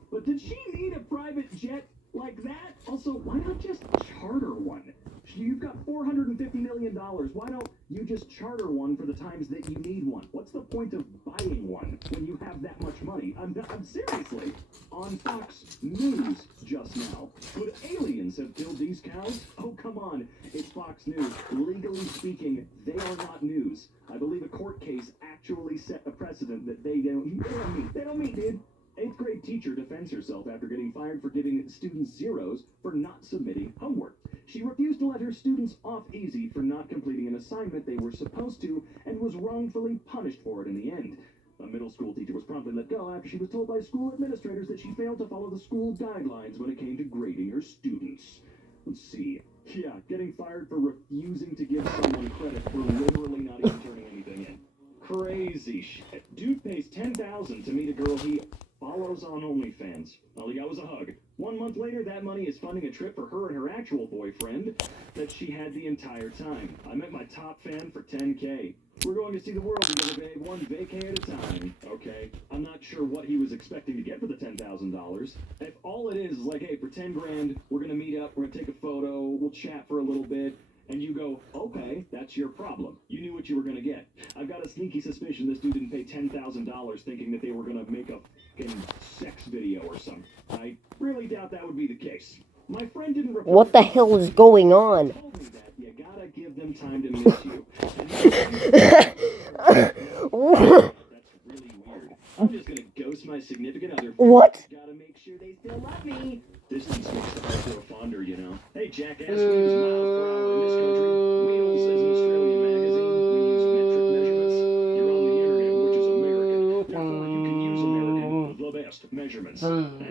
But did she need a private jet like that? Also, why not just charter one? You've got $450 million. Why don't you just charter one for the times that you need one? What's the point of buying one when you have that much money? I'm seriously. On Fox News just now. Would aliens have killed these cows? Oh, come on. It's Fox News. Legally speaking, they are not news. I believe a court case actually set a precedent that they don't meet, dude. 8th grade teacher defends herself after getting fired for giving students zeros for not submitting homework. She refused to let her students off easy for not completing an assignment they were supposed to and was wrongfully punished for it in the end. A middle school teacher was promptly let go after she was told by school administrators that she failed to follow the school guidelines when it came to grading her students. Let's see. Yeah, getting fired for refusing to give someone credit for literally not even turning anything in. Crazy shit. Dude pays $10,000 to meet a girl he follows on OnlyFans. All he got was a hug. 1 month later, that money is funding a trip for her and her actual boyfriend that she had the entire time. I met my top fan for $10K. We're going to see the world together, babe, one vacay at a time. Okay, I'm not sure what he was expecting to get for the $10,000. If all it is like, hey, for 10 grand, we're gonna meet up, we're gonna take a photo, we'll chat for a little bit, and you go, okay, that's your problem. You knew what you were gonna get. I've got a sneaky suspicion this dude didn't pay $10,000 thinking that they were gonna make a fucking sex video or something. I really doubt that would be the case. My friend didn't report. What the hell is going on? Told me that you gotta give them time to miss you. That's really weird. I'm just gonna ghost my significant other. What? Gotta make sure they still love me. Distance makes the heart grow fonder, you know. Hey, jackass, we use miles per hour in this country. Wheels is an Australian magazine. We use metric measurements. You're on the internet, which is American. Therefore, you can use American, the best measurements.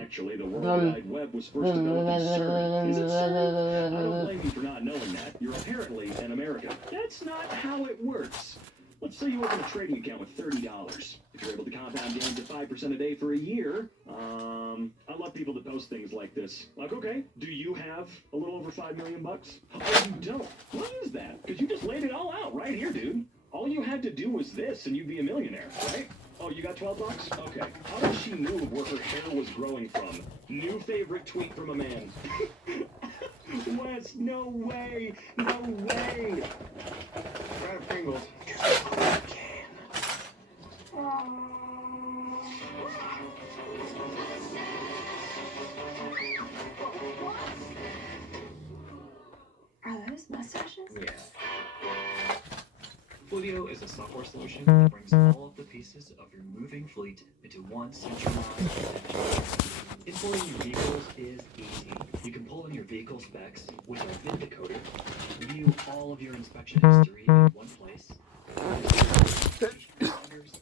Actually, the World Wide Web was first developed in CERN. Is it CERN? I don't blame you for not knowing that. You're apparently an American. That's not how it works. Let's say you open a trading account with $30. If you're able to compound gains at 5% a day for a year, I love people that post things like this. Like, okay, do you have a little over $5 million bucks? Oh, you don't. Why is that? Because you just laid it all out right here, dude. All you had to do was this, and you'd be a millionaire, right? Oh, you got 12 bucks? Okay. How did she move where her hair was growing from? New favorite tweet from a man. Wes, no way! No way! Grab Pringles. Are those mustaches? Yeah. Fluidio is a software solution that brings all of the pieces of your moving fleet into one centralized section. Importing your vehicles is easy. You can pull in your vehicle specs with our VIN decoder, view all of your inspection history in one place,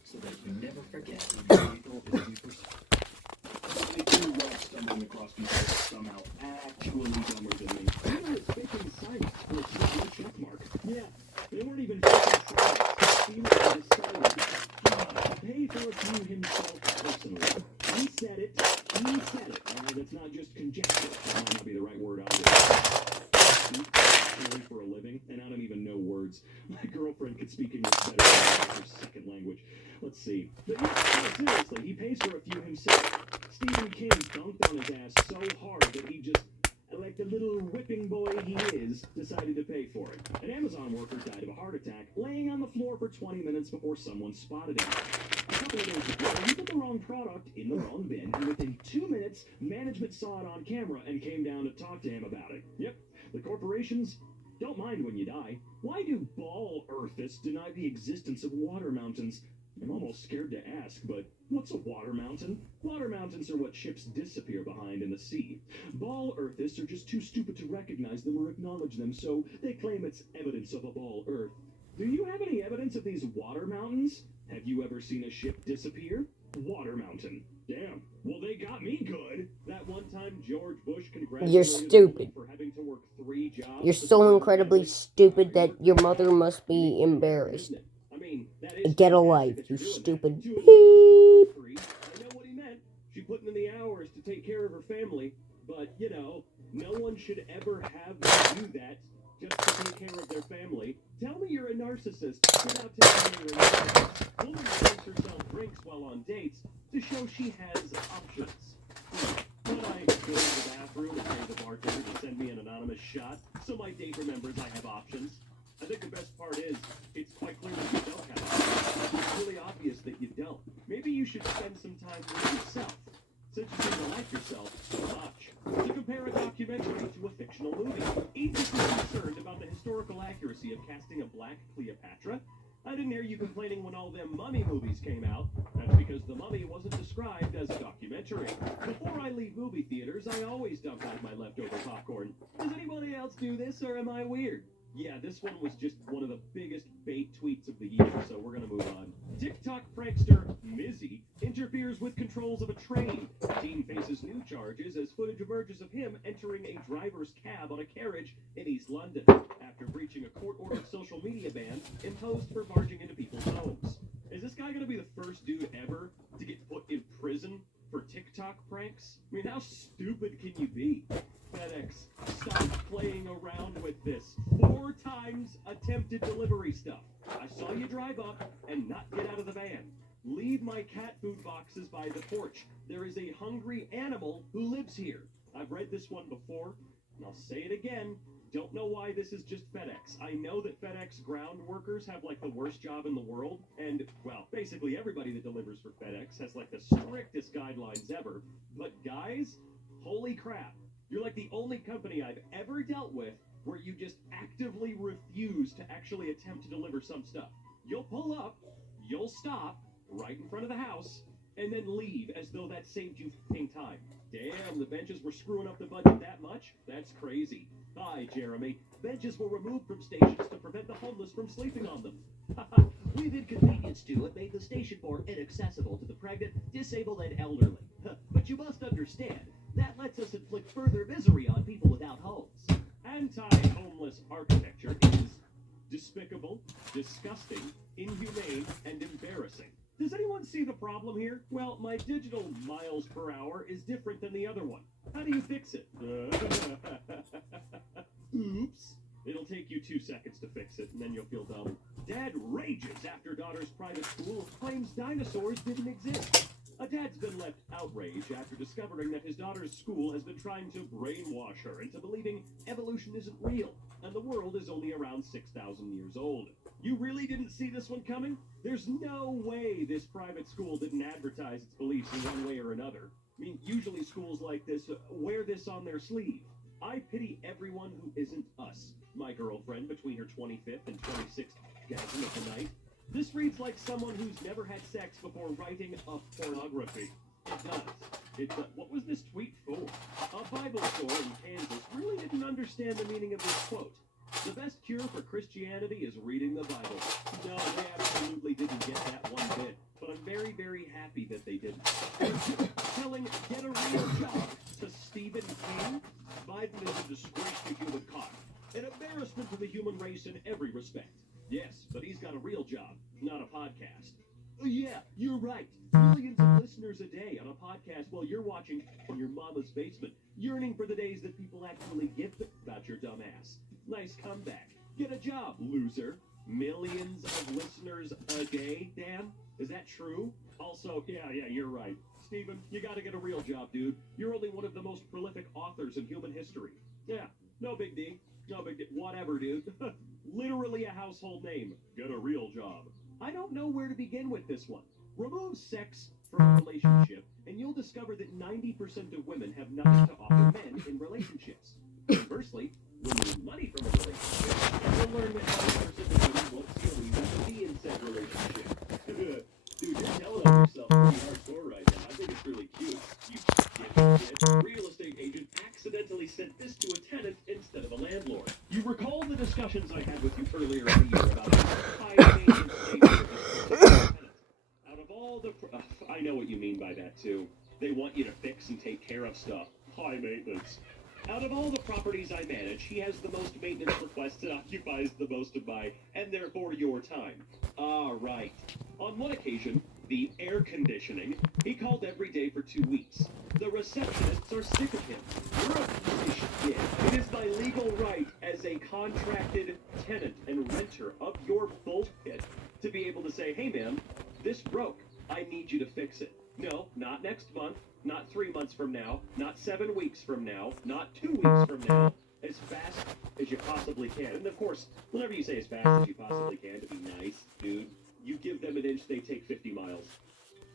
so that you never forget your vehicle is due for service. I do love stumbling across people somehow actually dumber than me. They were faking science for a small check mark. Yeah, they weren't even faking science. He decided to pay for a few himself personally. He said it. He said it. That's not just conjecture. That might not be the right word either. For a living, and I don't even know words. My girlfriend could speak English better than her second language. Let's see. But yeah, seriously, he pays for a few himself. Stephen King dunked on his ass so hard that he just, like the little whipping boy he is, decided to pay for it. An Amazon worker died of a heart attack laying on the floor for 20 minutes before someone spotted him. A couple of days ago, he put the wrong product in the wrong bin, and within 2 minutes, management saw it on camera and came down to talk to him about it. Yep, the corporations don't mind when you die. Why do ball earthists deny the existence of water mountains? I'm almost scared to ask, but what's a water mountain? Water mountains are what ships disappear behind in the sea. Ball earthists are just too stupid to recognize them or acknowledge them, so they claim it's evidence of a ball earth. Do you have any evidence of these water mountains? Have you ever seen a ship disappear? Water mountain. Damn. Well, they got me good. That one time George Bush congratulated You're stupid. for having to work 3 jobs. You're so incredibly stupid that your mother must be embarrassed. I mean, that is Get a fantastic life, that you you're doing stupid that. beep. I know what he meant. She put in the hours to take care of her family, but, you know, no one should ever have to do that just to take care of their family. Tell me you're a narcissist without telling me you're a narcissist. Woman drinks herself drinks while on dates to show she has options. But I go to the bathroom and pay the bartender to send me an anonymous shot so my date remembers I have options. I think the best part is, it's quite clear that you don't have options. It's really obvious that you don't. Maybe you should spend some time with yourself. Since you seem to like yourself so much. To compare a documentary to a fictional movie. Atheists are concerned about the historical accuracy of casting a black Cleopatra. I'd Sitting there, you complaining when all them Mummy movies came out. That's because The Mummy wasn't described as a documentary. Before I leave movie theaters, I always dump out my leftover popcorn. Does anybody else do this, or am I weird? Yeah, this one was just one of the biggest bait tweets of the year, so we're gonna move on. TikTok prankster Mizzy interferes with controls of a train. Teen faces new charges as footage emerges of him entering a driver's cab on a carriage in East London after breaching a court-ordered social media ban imposed for barging into people's homes. Is this guy gonna be the first dude ever to get put in prison for TikTok pranks? I mean, how stupid can you be? FedEx, stop playing around with this. 4 times attempted delivery stuff. I saw you drive up and not get out of the van. Leave my cat food boxes by the porch. There is a hungry animal who lives here. I've read this one before, and I'll say it again. Don't know why this is just FedEx. I know that FedEx ground workers have like the worst job in the world, and well, basically everybody that delivers for FedEx has like the strictest guidelines ever. But guys, holy crap. You're like the only company I've ever dealt with where you just actively refuse to actually attempt to deliver some stuff. You'll pull up, you'll stop right in front of the house, and then leave as though that saved you fucking time. Damn, the benches were screwing up the budget that much? That's crazy. Hi, Jeremy. Benches were removed from stations to prevent the homeless from sleeping on them. We've inconvenienced you and made the station more inaccessible to the pregnant, disabled, and elderly. But you must understand, that lets us inflict further misery on people without homes. Anti-homeless architecture is despicable, disgusting, inhumane, and embarrassing. Does anyone see the problem here? Well, my digital miles per hour is different than the other one. How do you fix it? Oops. It'll take you 2 seconds to fix it, and then you'll feel dumb. Dad rages after daughter's private school claims dinosaurs didn't exist. A dad's been left outraged after discovering that his daughter's school has been trying to brainwash her into believing evolution isn't real, and the world is only around 6,000 years old. You really didn't see this one coming? There's no way this private school didn't advertise its beliefs in one way or another. I mean, usually schools like this wear this on their sleeve. I pity everyone who isn't us. My girlfriend between her 25th and 26th gasm of the night. This reads like someone who's never had sex before writing a pornography. It does. It does. What was this tweet for? A Bible store in Kansas really didn't understand the meaning of this quote. The best cure for Christianity is reading the Bible. No, they absolutely didn't get that one bit. But I'm very, very happy that they didn't. Telling get a real job to Stephen King? Biden is a disgrace to humankind. An embarrassment to the human race in every respect. Yes, but he's got a real job, not a podcast. Yeah, you're right. Millions of listeners a day on a podcast while you're watching in your mama's basement, yearning for the days that people actually give about your dumb ass. Nice comeback. Get a job, loser. Millions of listeners a day, Dan? Is that true? Also, yeah, you're right. Steven, you gotta get a real job, dude. You're only one of the most prolific authors in human history. Yeah, no big deal. No big deal. Whatever, dude. Literally a household name. Get a real job. I don't know where to begin with this one. Remove sex from a relationship, and you'll discover that 90% of women have nothing to offer men in relationships. Conversely, remove money from a relationship, and you'll learn that 90% of women won't see a reason to be in said relationship. Dude, you're telling on yourself pretty hardcore right now. I think it's really cute. You dipshit. Real estate agent accidentally sent this to a tenant instead of a landlord. You recall the discussions I had with you earlier in the year about high maintenance tenants. Out of all the... I know what you mean by that, too. They want you to fix and take care of stuff. High maintenance. Out of all the properties I manage, he has the most maintenance requests and occupies the most of my, and therefore your time. Ah, right. On one occasion, the air conditioning, he called every day for 2 weeks. The receptionists are sick of him. You're a piece of shit. It is my legal right as a contracted tenant and renter of your bullshit to be able to say, hey man, this broke. I need you to fix it. No, not next month, not 3 months from now, not 7 weeks from now, not 2 weeks from now. As fast as you possibly can. And of course, whenever you say as fast as you possibly can to be nice, dude, you give them an inch, they take 50 miles.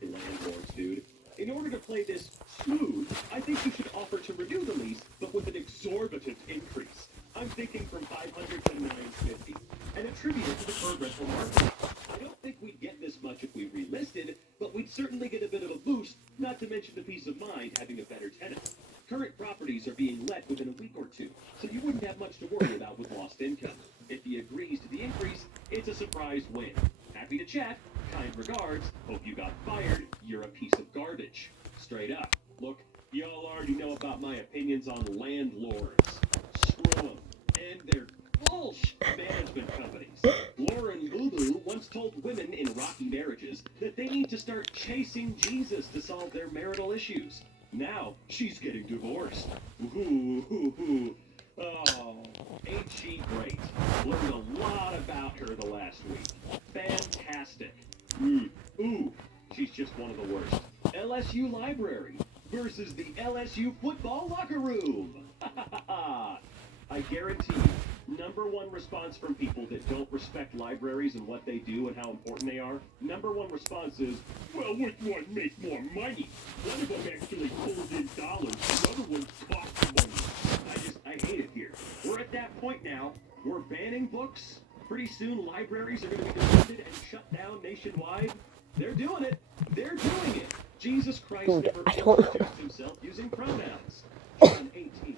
Landlords, dude. In order to play this smooth, I think you should offer to renew the lease, but with an exorbitant increase. I'm thinking from 500 to 950, and attribute it to the current rental market. I don't think we'd get this much if we relisted, but we'd certainly get a bit of a boost, not to mention the peace of mind having a better tenant. Current properties are being let within a week or two, so you wouldn't have much to worry about with lost income. If he agrees to the increase, it's a surprise win. Happy to chat. Kind regards. Hope you got fired. You're a piece of garbage. Straight up. Look, y'all already know about my opinions on landlords. Screw them. And their bullshit management companies. Lauren Boo once told women in rocky marriages that they need to start chasing Jesus to solve their marital issues. Now, she's getting divorced. Ooh. Oh, ain't she great? Learned a lot about her the last week. Fantastic. Ooh, she's just one of the worst. LSU library versus the LSU football locker room. I guarantee you, number one response from people that don't respect libraries and what they do and how important they are, number one response is, well, which one makes more money? One of them actually pulls in dollars, the other one costs money. I hate it here. We're at that point now. We're banning books. Pretty soon libraries are going to be defunded and shut down nationwide. They're doing it. They're doing it. Jesus Christ never introduced himself using pronouns. John 18.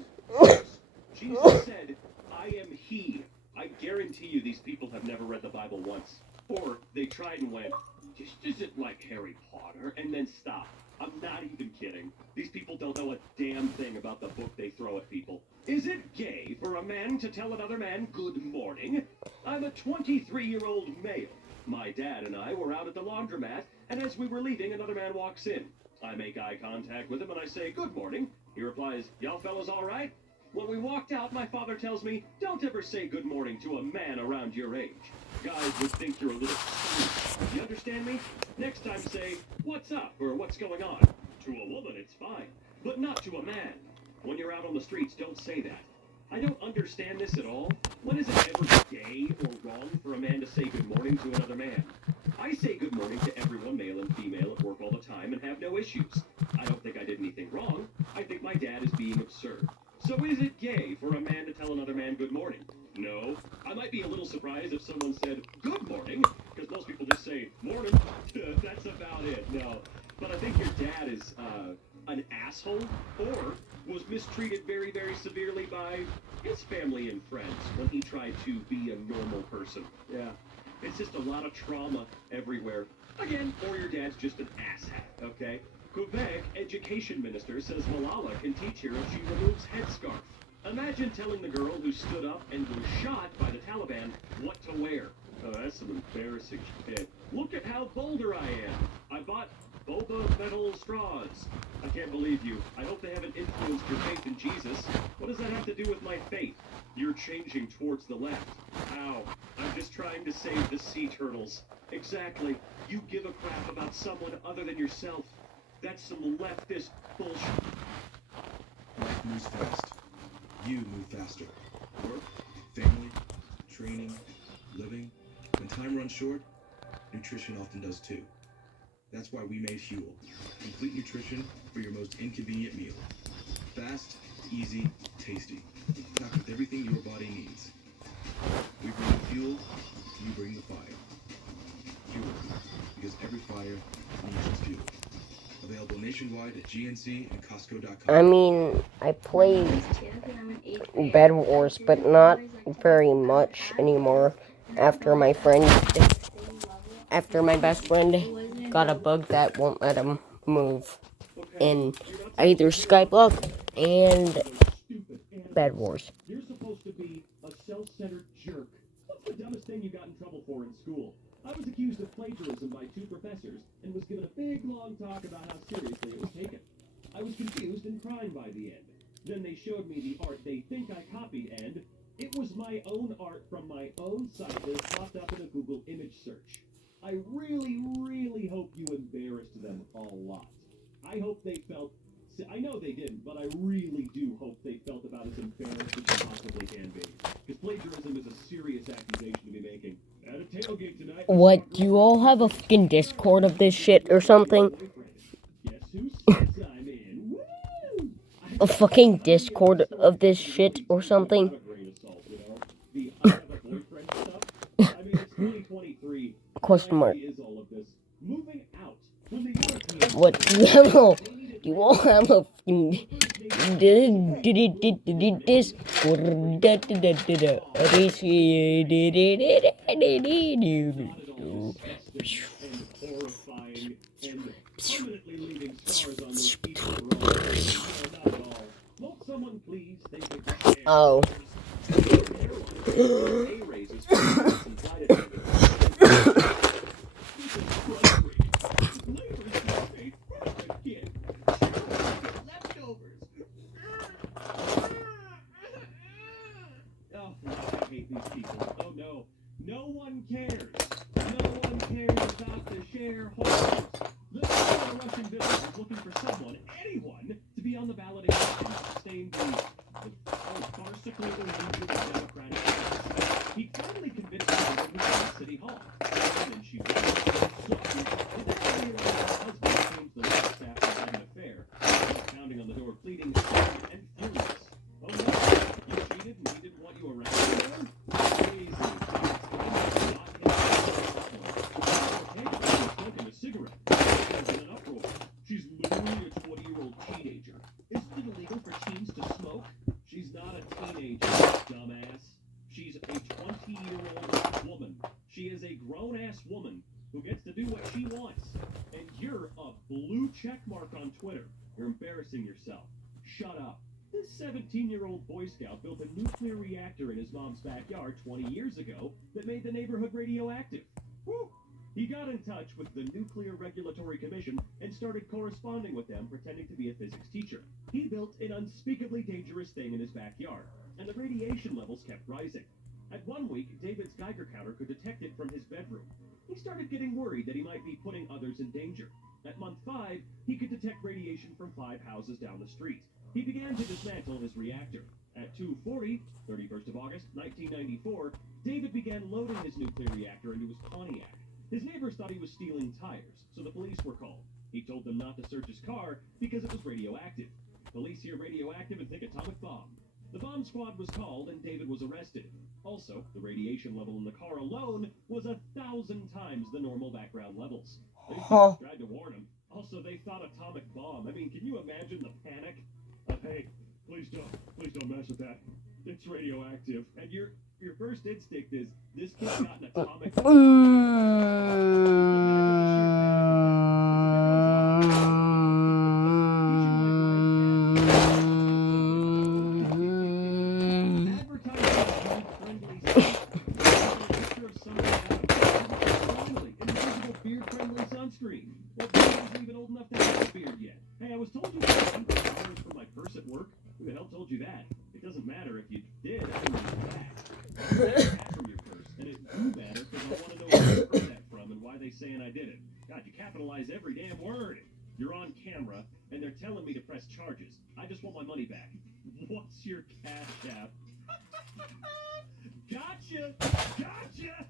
Jesus said, I am he. I guarantee you these people have never read the Bible once. Or they tried and went, this isn't like Harry Potter, and then stopped. I'm not even kidding. These people don't know a damn thing about the book they throw at people. Is it gay for a man to tell another man good morning? I'm a 23-year-old male. My dad and I were out at the laundromat, and as we were leaving, another man walks in. I make eye contact with him and I say, good morning. He replies, y'all fellas all right? When we walked out, my father tells me, don't ever say good morning to a man around your age. Guys would think you're a little stupid. You understand me? Next time say, what's up, or what's going on? To a woman, it's fine, but not to a man. When you're out on the streets, don't say that. I don't understand this at all. When is it ever gay or wrong for a man to say good morning to another man? I say good morning to everyone, male and female, at work all the time and have no issues. I don't think I did anything wrong. I think my dad is being absurd. So is it gay for a man to tell another man good morning? No. I might be a little surprised if someone said good morning, because most people just say morning. That's about it. No. But I think your dad is an asshole or was mistreated very, very severely by his family and friends when he tried to be a normal person. Yeah. It's just a lot of trauma everywhere. Again, or your dad's just an asshat, okay? Quebec education minister says Malala can teach her if she removes headscarf. Imagine telling the girl who stood up and was shot by the Taliban what to wear. Oh, that's some embarrassing shit. Look at how bolder I am. I bought boba metal straws. I can't believe you. I hope they haven't influenced your faith in Jesus. What does that have to do with my faith? You're changing towards the left. Ow. I'm just trying to save the sea turtles. Exactly. You give a crap about someone other than yourself. That's some leftist bullshit. Life moves fast. You move faster. Work, family, training, living. When time runs short, nutrition often does too. That's why we made Huel. Complete nutrition for your most inconvenient meal. Fast, easy, tasty. Packed with everything your body needs. We bring the fuel, you bring the fire. Huel, because every fire needs its fuel. Available nationwide at GNC and Costco.com. I mean, I played Bed Wars, but not very much anymore. After my best friend got a bug that won't let him move in either Skyblock and Bed Wars. You're supposed to be a self-centered jerk. What's the dumbest thing you got in trouble for in school? I was accused of plagiarism by 2 professors and was given a big, long talk about how seriously it was taken. I was confused and crying by the end. Then they showed me the art they think I copied, and it was my own art from my own site that popped up in a Google image search. I really, really hope you embarrassed them a lot. I hope they felt... I know they didn't, but I really do hope they felt about as embarrassed as you possibly can be. Because plagiarism is a serious accusation to be making. At a tailgate tonight... What, do you all have a fucking Discord of this shit or something? Guess who says I'm in? Woo! A fucking Discord of this shit or something? Not a grain of salt. free. Question mark. Is all of this moving out? When the Europeans What do you have? Do you all have a this? horrifying and permanently leaving scars on those people who are all not at all. Won't someone please think of the Oh. pay raises for pilots and flight attendants. Oh, I hate these people. Oh no. No one cares. No one cares about the shareholders. The Russian village is looking for someone, anyone, to be on the ballot again to sustain the farcically illegal Democratic Party. He finally convinced her to move to City Hall. And then she won. So, did that really allow her husband to change the law staff and have an affair? Pounding on the door, pleading and furious. Oh no, you cheated and he didn't want you around anymore? Crazy. Smoking a cigarette. In an uproar. She's literally a 20-year-old teenager. Isn't it illegal for teens to smoke? She's not a teenager, dumbass. She's a 20-year-old woman. She is a grown-ass woman who gets to do what she wants. And you're a blue check mark on Twitter. You're embarrassing yourself. Shut up. This 17-year-old Boy Scout built a nuclear reactor in his mom's backyard 20 years ago that made the neighborhood radioactive. Woo! He got in touch with the Nuclear Regulatory Commission and started corresponding with them, pretending to be a physics teacher. He built an unspeakably dangerous thing in his backyard, and the radiation levels kept rising. At 1 week, David's Geiger counter could detect it from his bedroom. He started getting worried that he might be putting others in danger. At month 5, he could detect radiation from 5 houses down the street. He began to dismantle his reactor. At 2:40, 31st of August, 1994, David began loading his nuclear reactor into his Pontiac. His neighbors thought he was stealing tires, so the police were called. He told them not to search his car because it was radioactive. Police hear radioactive and think atomic bomb. The bomb squad was called and David was arrested. Also, the radiation level in the car alone was 1,000 times the normal background levels. They tried to warn him. Also, they thought atomic bomb. I mean, can you imagine the panic? Hey, please don't mess with that. It's radioactive. And your first instinct is, this kid's got an atomic beard-friendly sunscreen. Well, beard isn't even old enough to have a beard yet. Hey, I was told you to $100 for my purse at work. Who the hell told you that? It doesn't matter if you did. I don't know that. From your purse, and it do matter because I want to know where you heard that from and why they saying I did it. God, you capitalize every damn word. You're on camera, and they're telling me to press charges. I just want my money back. What's your cash app? Gotcha! Gotcha!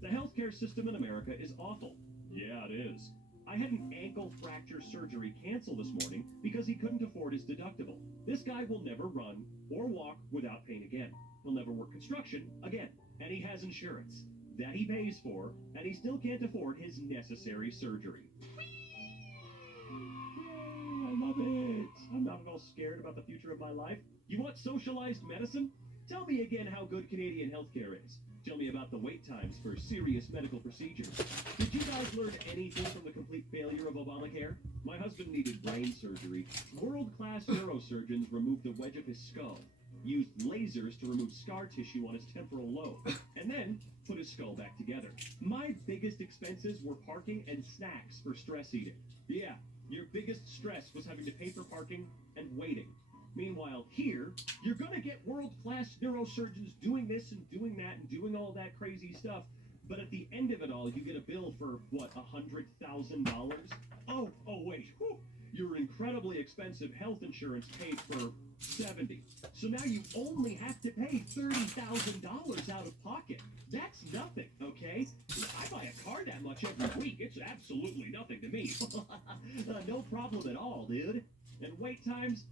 The healthcare system in America is awful. Yeah, it is. I had an ankle fracture surgery canceled this morning because he couldn't afford his deductible. This guy will never run or walk without pain again. He'll never work construction again. And he has insurance that he pays for, and he still can't afford his necessary surgery. Yay, I love it. I'm not at all scared about the future of my life. You want socialized medicine? Tell me again how good Canadian healthcare is. Tell me about the wait times for serious medical procedures. Did you guys learn anything from the complete failure of Obamacare? My husband needed brain surgery. World-class neurosurgeons removed the wedge of his skull, used lasers to remove scar tissue on his temporal lobe, and then put his skull back together. My biggest expenses were parking and snacks for stress eating. Yeah, your biggest stress was having to pay for parking and waiting. Meanwhile, here, you're gonna get world-class neurosurgeons doing this and doing that and doing all that crazy stuff, but at the end of it all, you get a bill for, what, $100,000? Oh, wait, whew. Your incredibly expensive health insurance paid for $70,000. So now you only have to pay $30,000 out of pocket. That's nothing, okay? I buy a car that much every week. It's absolutely nothing to me. No problem at all, dude. And wait times?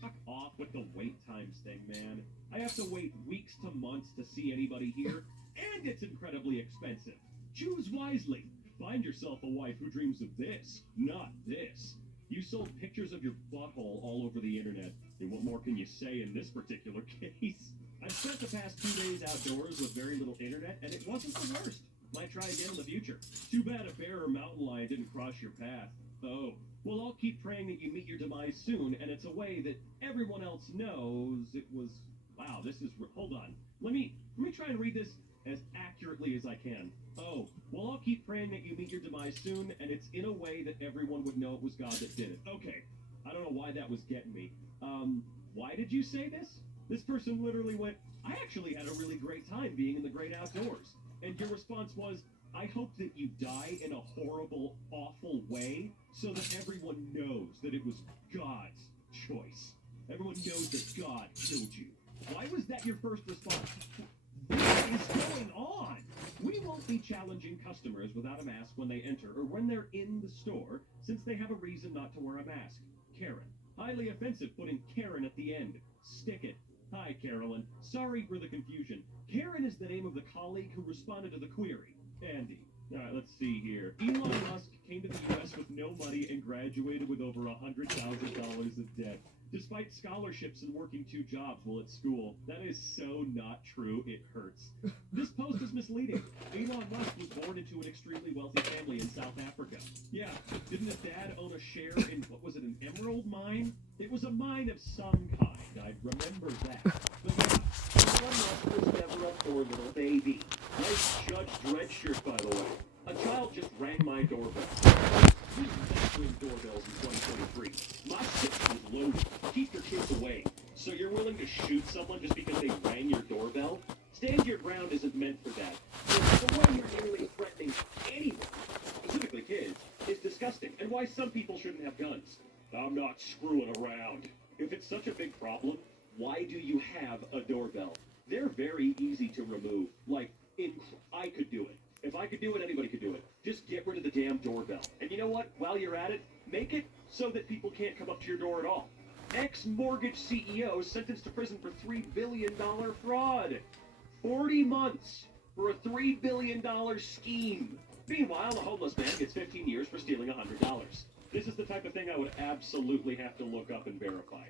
Fuck off with the wait times thing, man. I have to wait weeks to months to see anybody here. and it's incredibly expensive. Choose wisely. Find yourself a wife who dreams of this, not this. You sold pictures of your butthole all over the internet, and what more can you say in this particular case? I've spent the past 2 days outdoors with very little internet, and it wasn't the worst. Might try again in the future. Too bad a bear or mountain lion didn't cross your path. Oh, well, I'll keep praying that you meet your demise soon, and it's a way that everyone else knows it was... Wow, this is... Hold on. Let me try and read this as accurately as I can. Oh, well, I'll keep praying that you meet your demise soon, and it's in a way that everyone would know it was God that did it. Okay, I don't know why that was getting me. Why did you say this? This person literally went, I actually had a really great time being in the great outdoors. And your response was, I hope that you die in a horrible, awful way so that everyone knows that it was God's choice. Everyone knows that God killed you. Why was that your first response? What is going on? We won't be challenging customers without a mask when they enter or when they're in the store, since they have a reason not to wear a mask. Karen. Highly offensive putting Karen at the end. Stick it. Hi, Carolyn. Sorry for the confusion. Karen is the name of the colleague who responded to the query. Andy. Alright, let's see here. Elon Musk came to the U.S. with no money and graduated with over $100,000 of debt, despite scholarships and working 2 jobs while at school. That is so not true, it hurts. This post is misleading. Elon Musk was born into an extremely wealthy family in South Africa. Yeah, didn't his dad own a share in, what was it, an emerald mine? It was a mine of some kind, I remember that. But yeah, Elon Musk was never a poor little baby. Nice Judge Dredd shirt, by the way. A child just rang my doorbell. Ring doorbells in 2023. My system is loaded. Keep your kids away. So you're willing to shoot someone just because they rang your doorbell? Stand your ground isn't meant for that. The way you're nearly threatening anyone, specifically kids, is disgusting, and why some people shouldn't have guns. I'm not screwing around. If it's such a big problem, why do you have a doorbell? They're very easy to remove. Like, I could do it. If I could do it, anybody could do it. Just get rid of the damn doorbell. And you know what? While you're at it, make it so that people can't come up to your door at all. Ex-mortgage CEO sentenced to prison for $3 billion fraud. 40 months for a $3 billion scheme. Meanwhile, a homeless man gets 15 years for stealing $100. This is the type of thing I would absolutely have to look up and verify.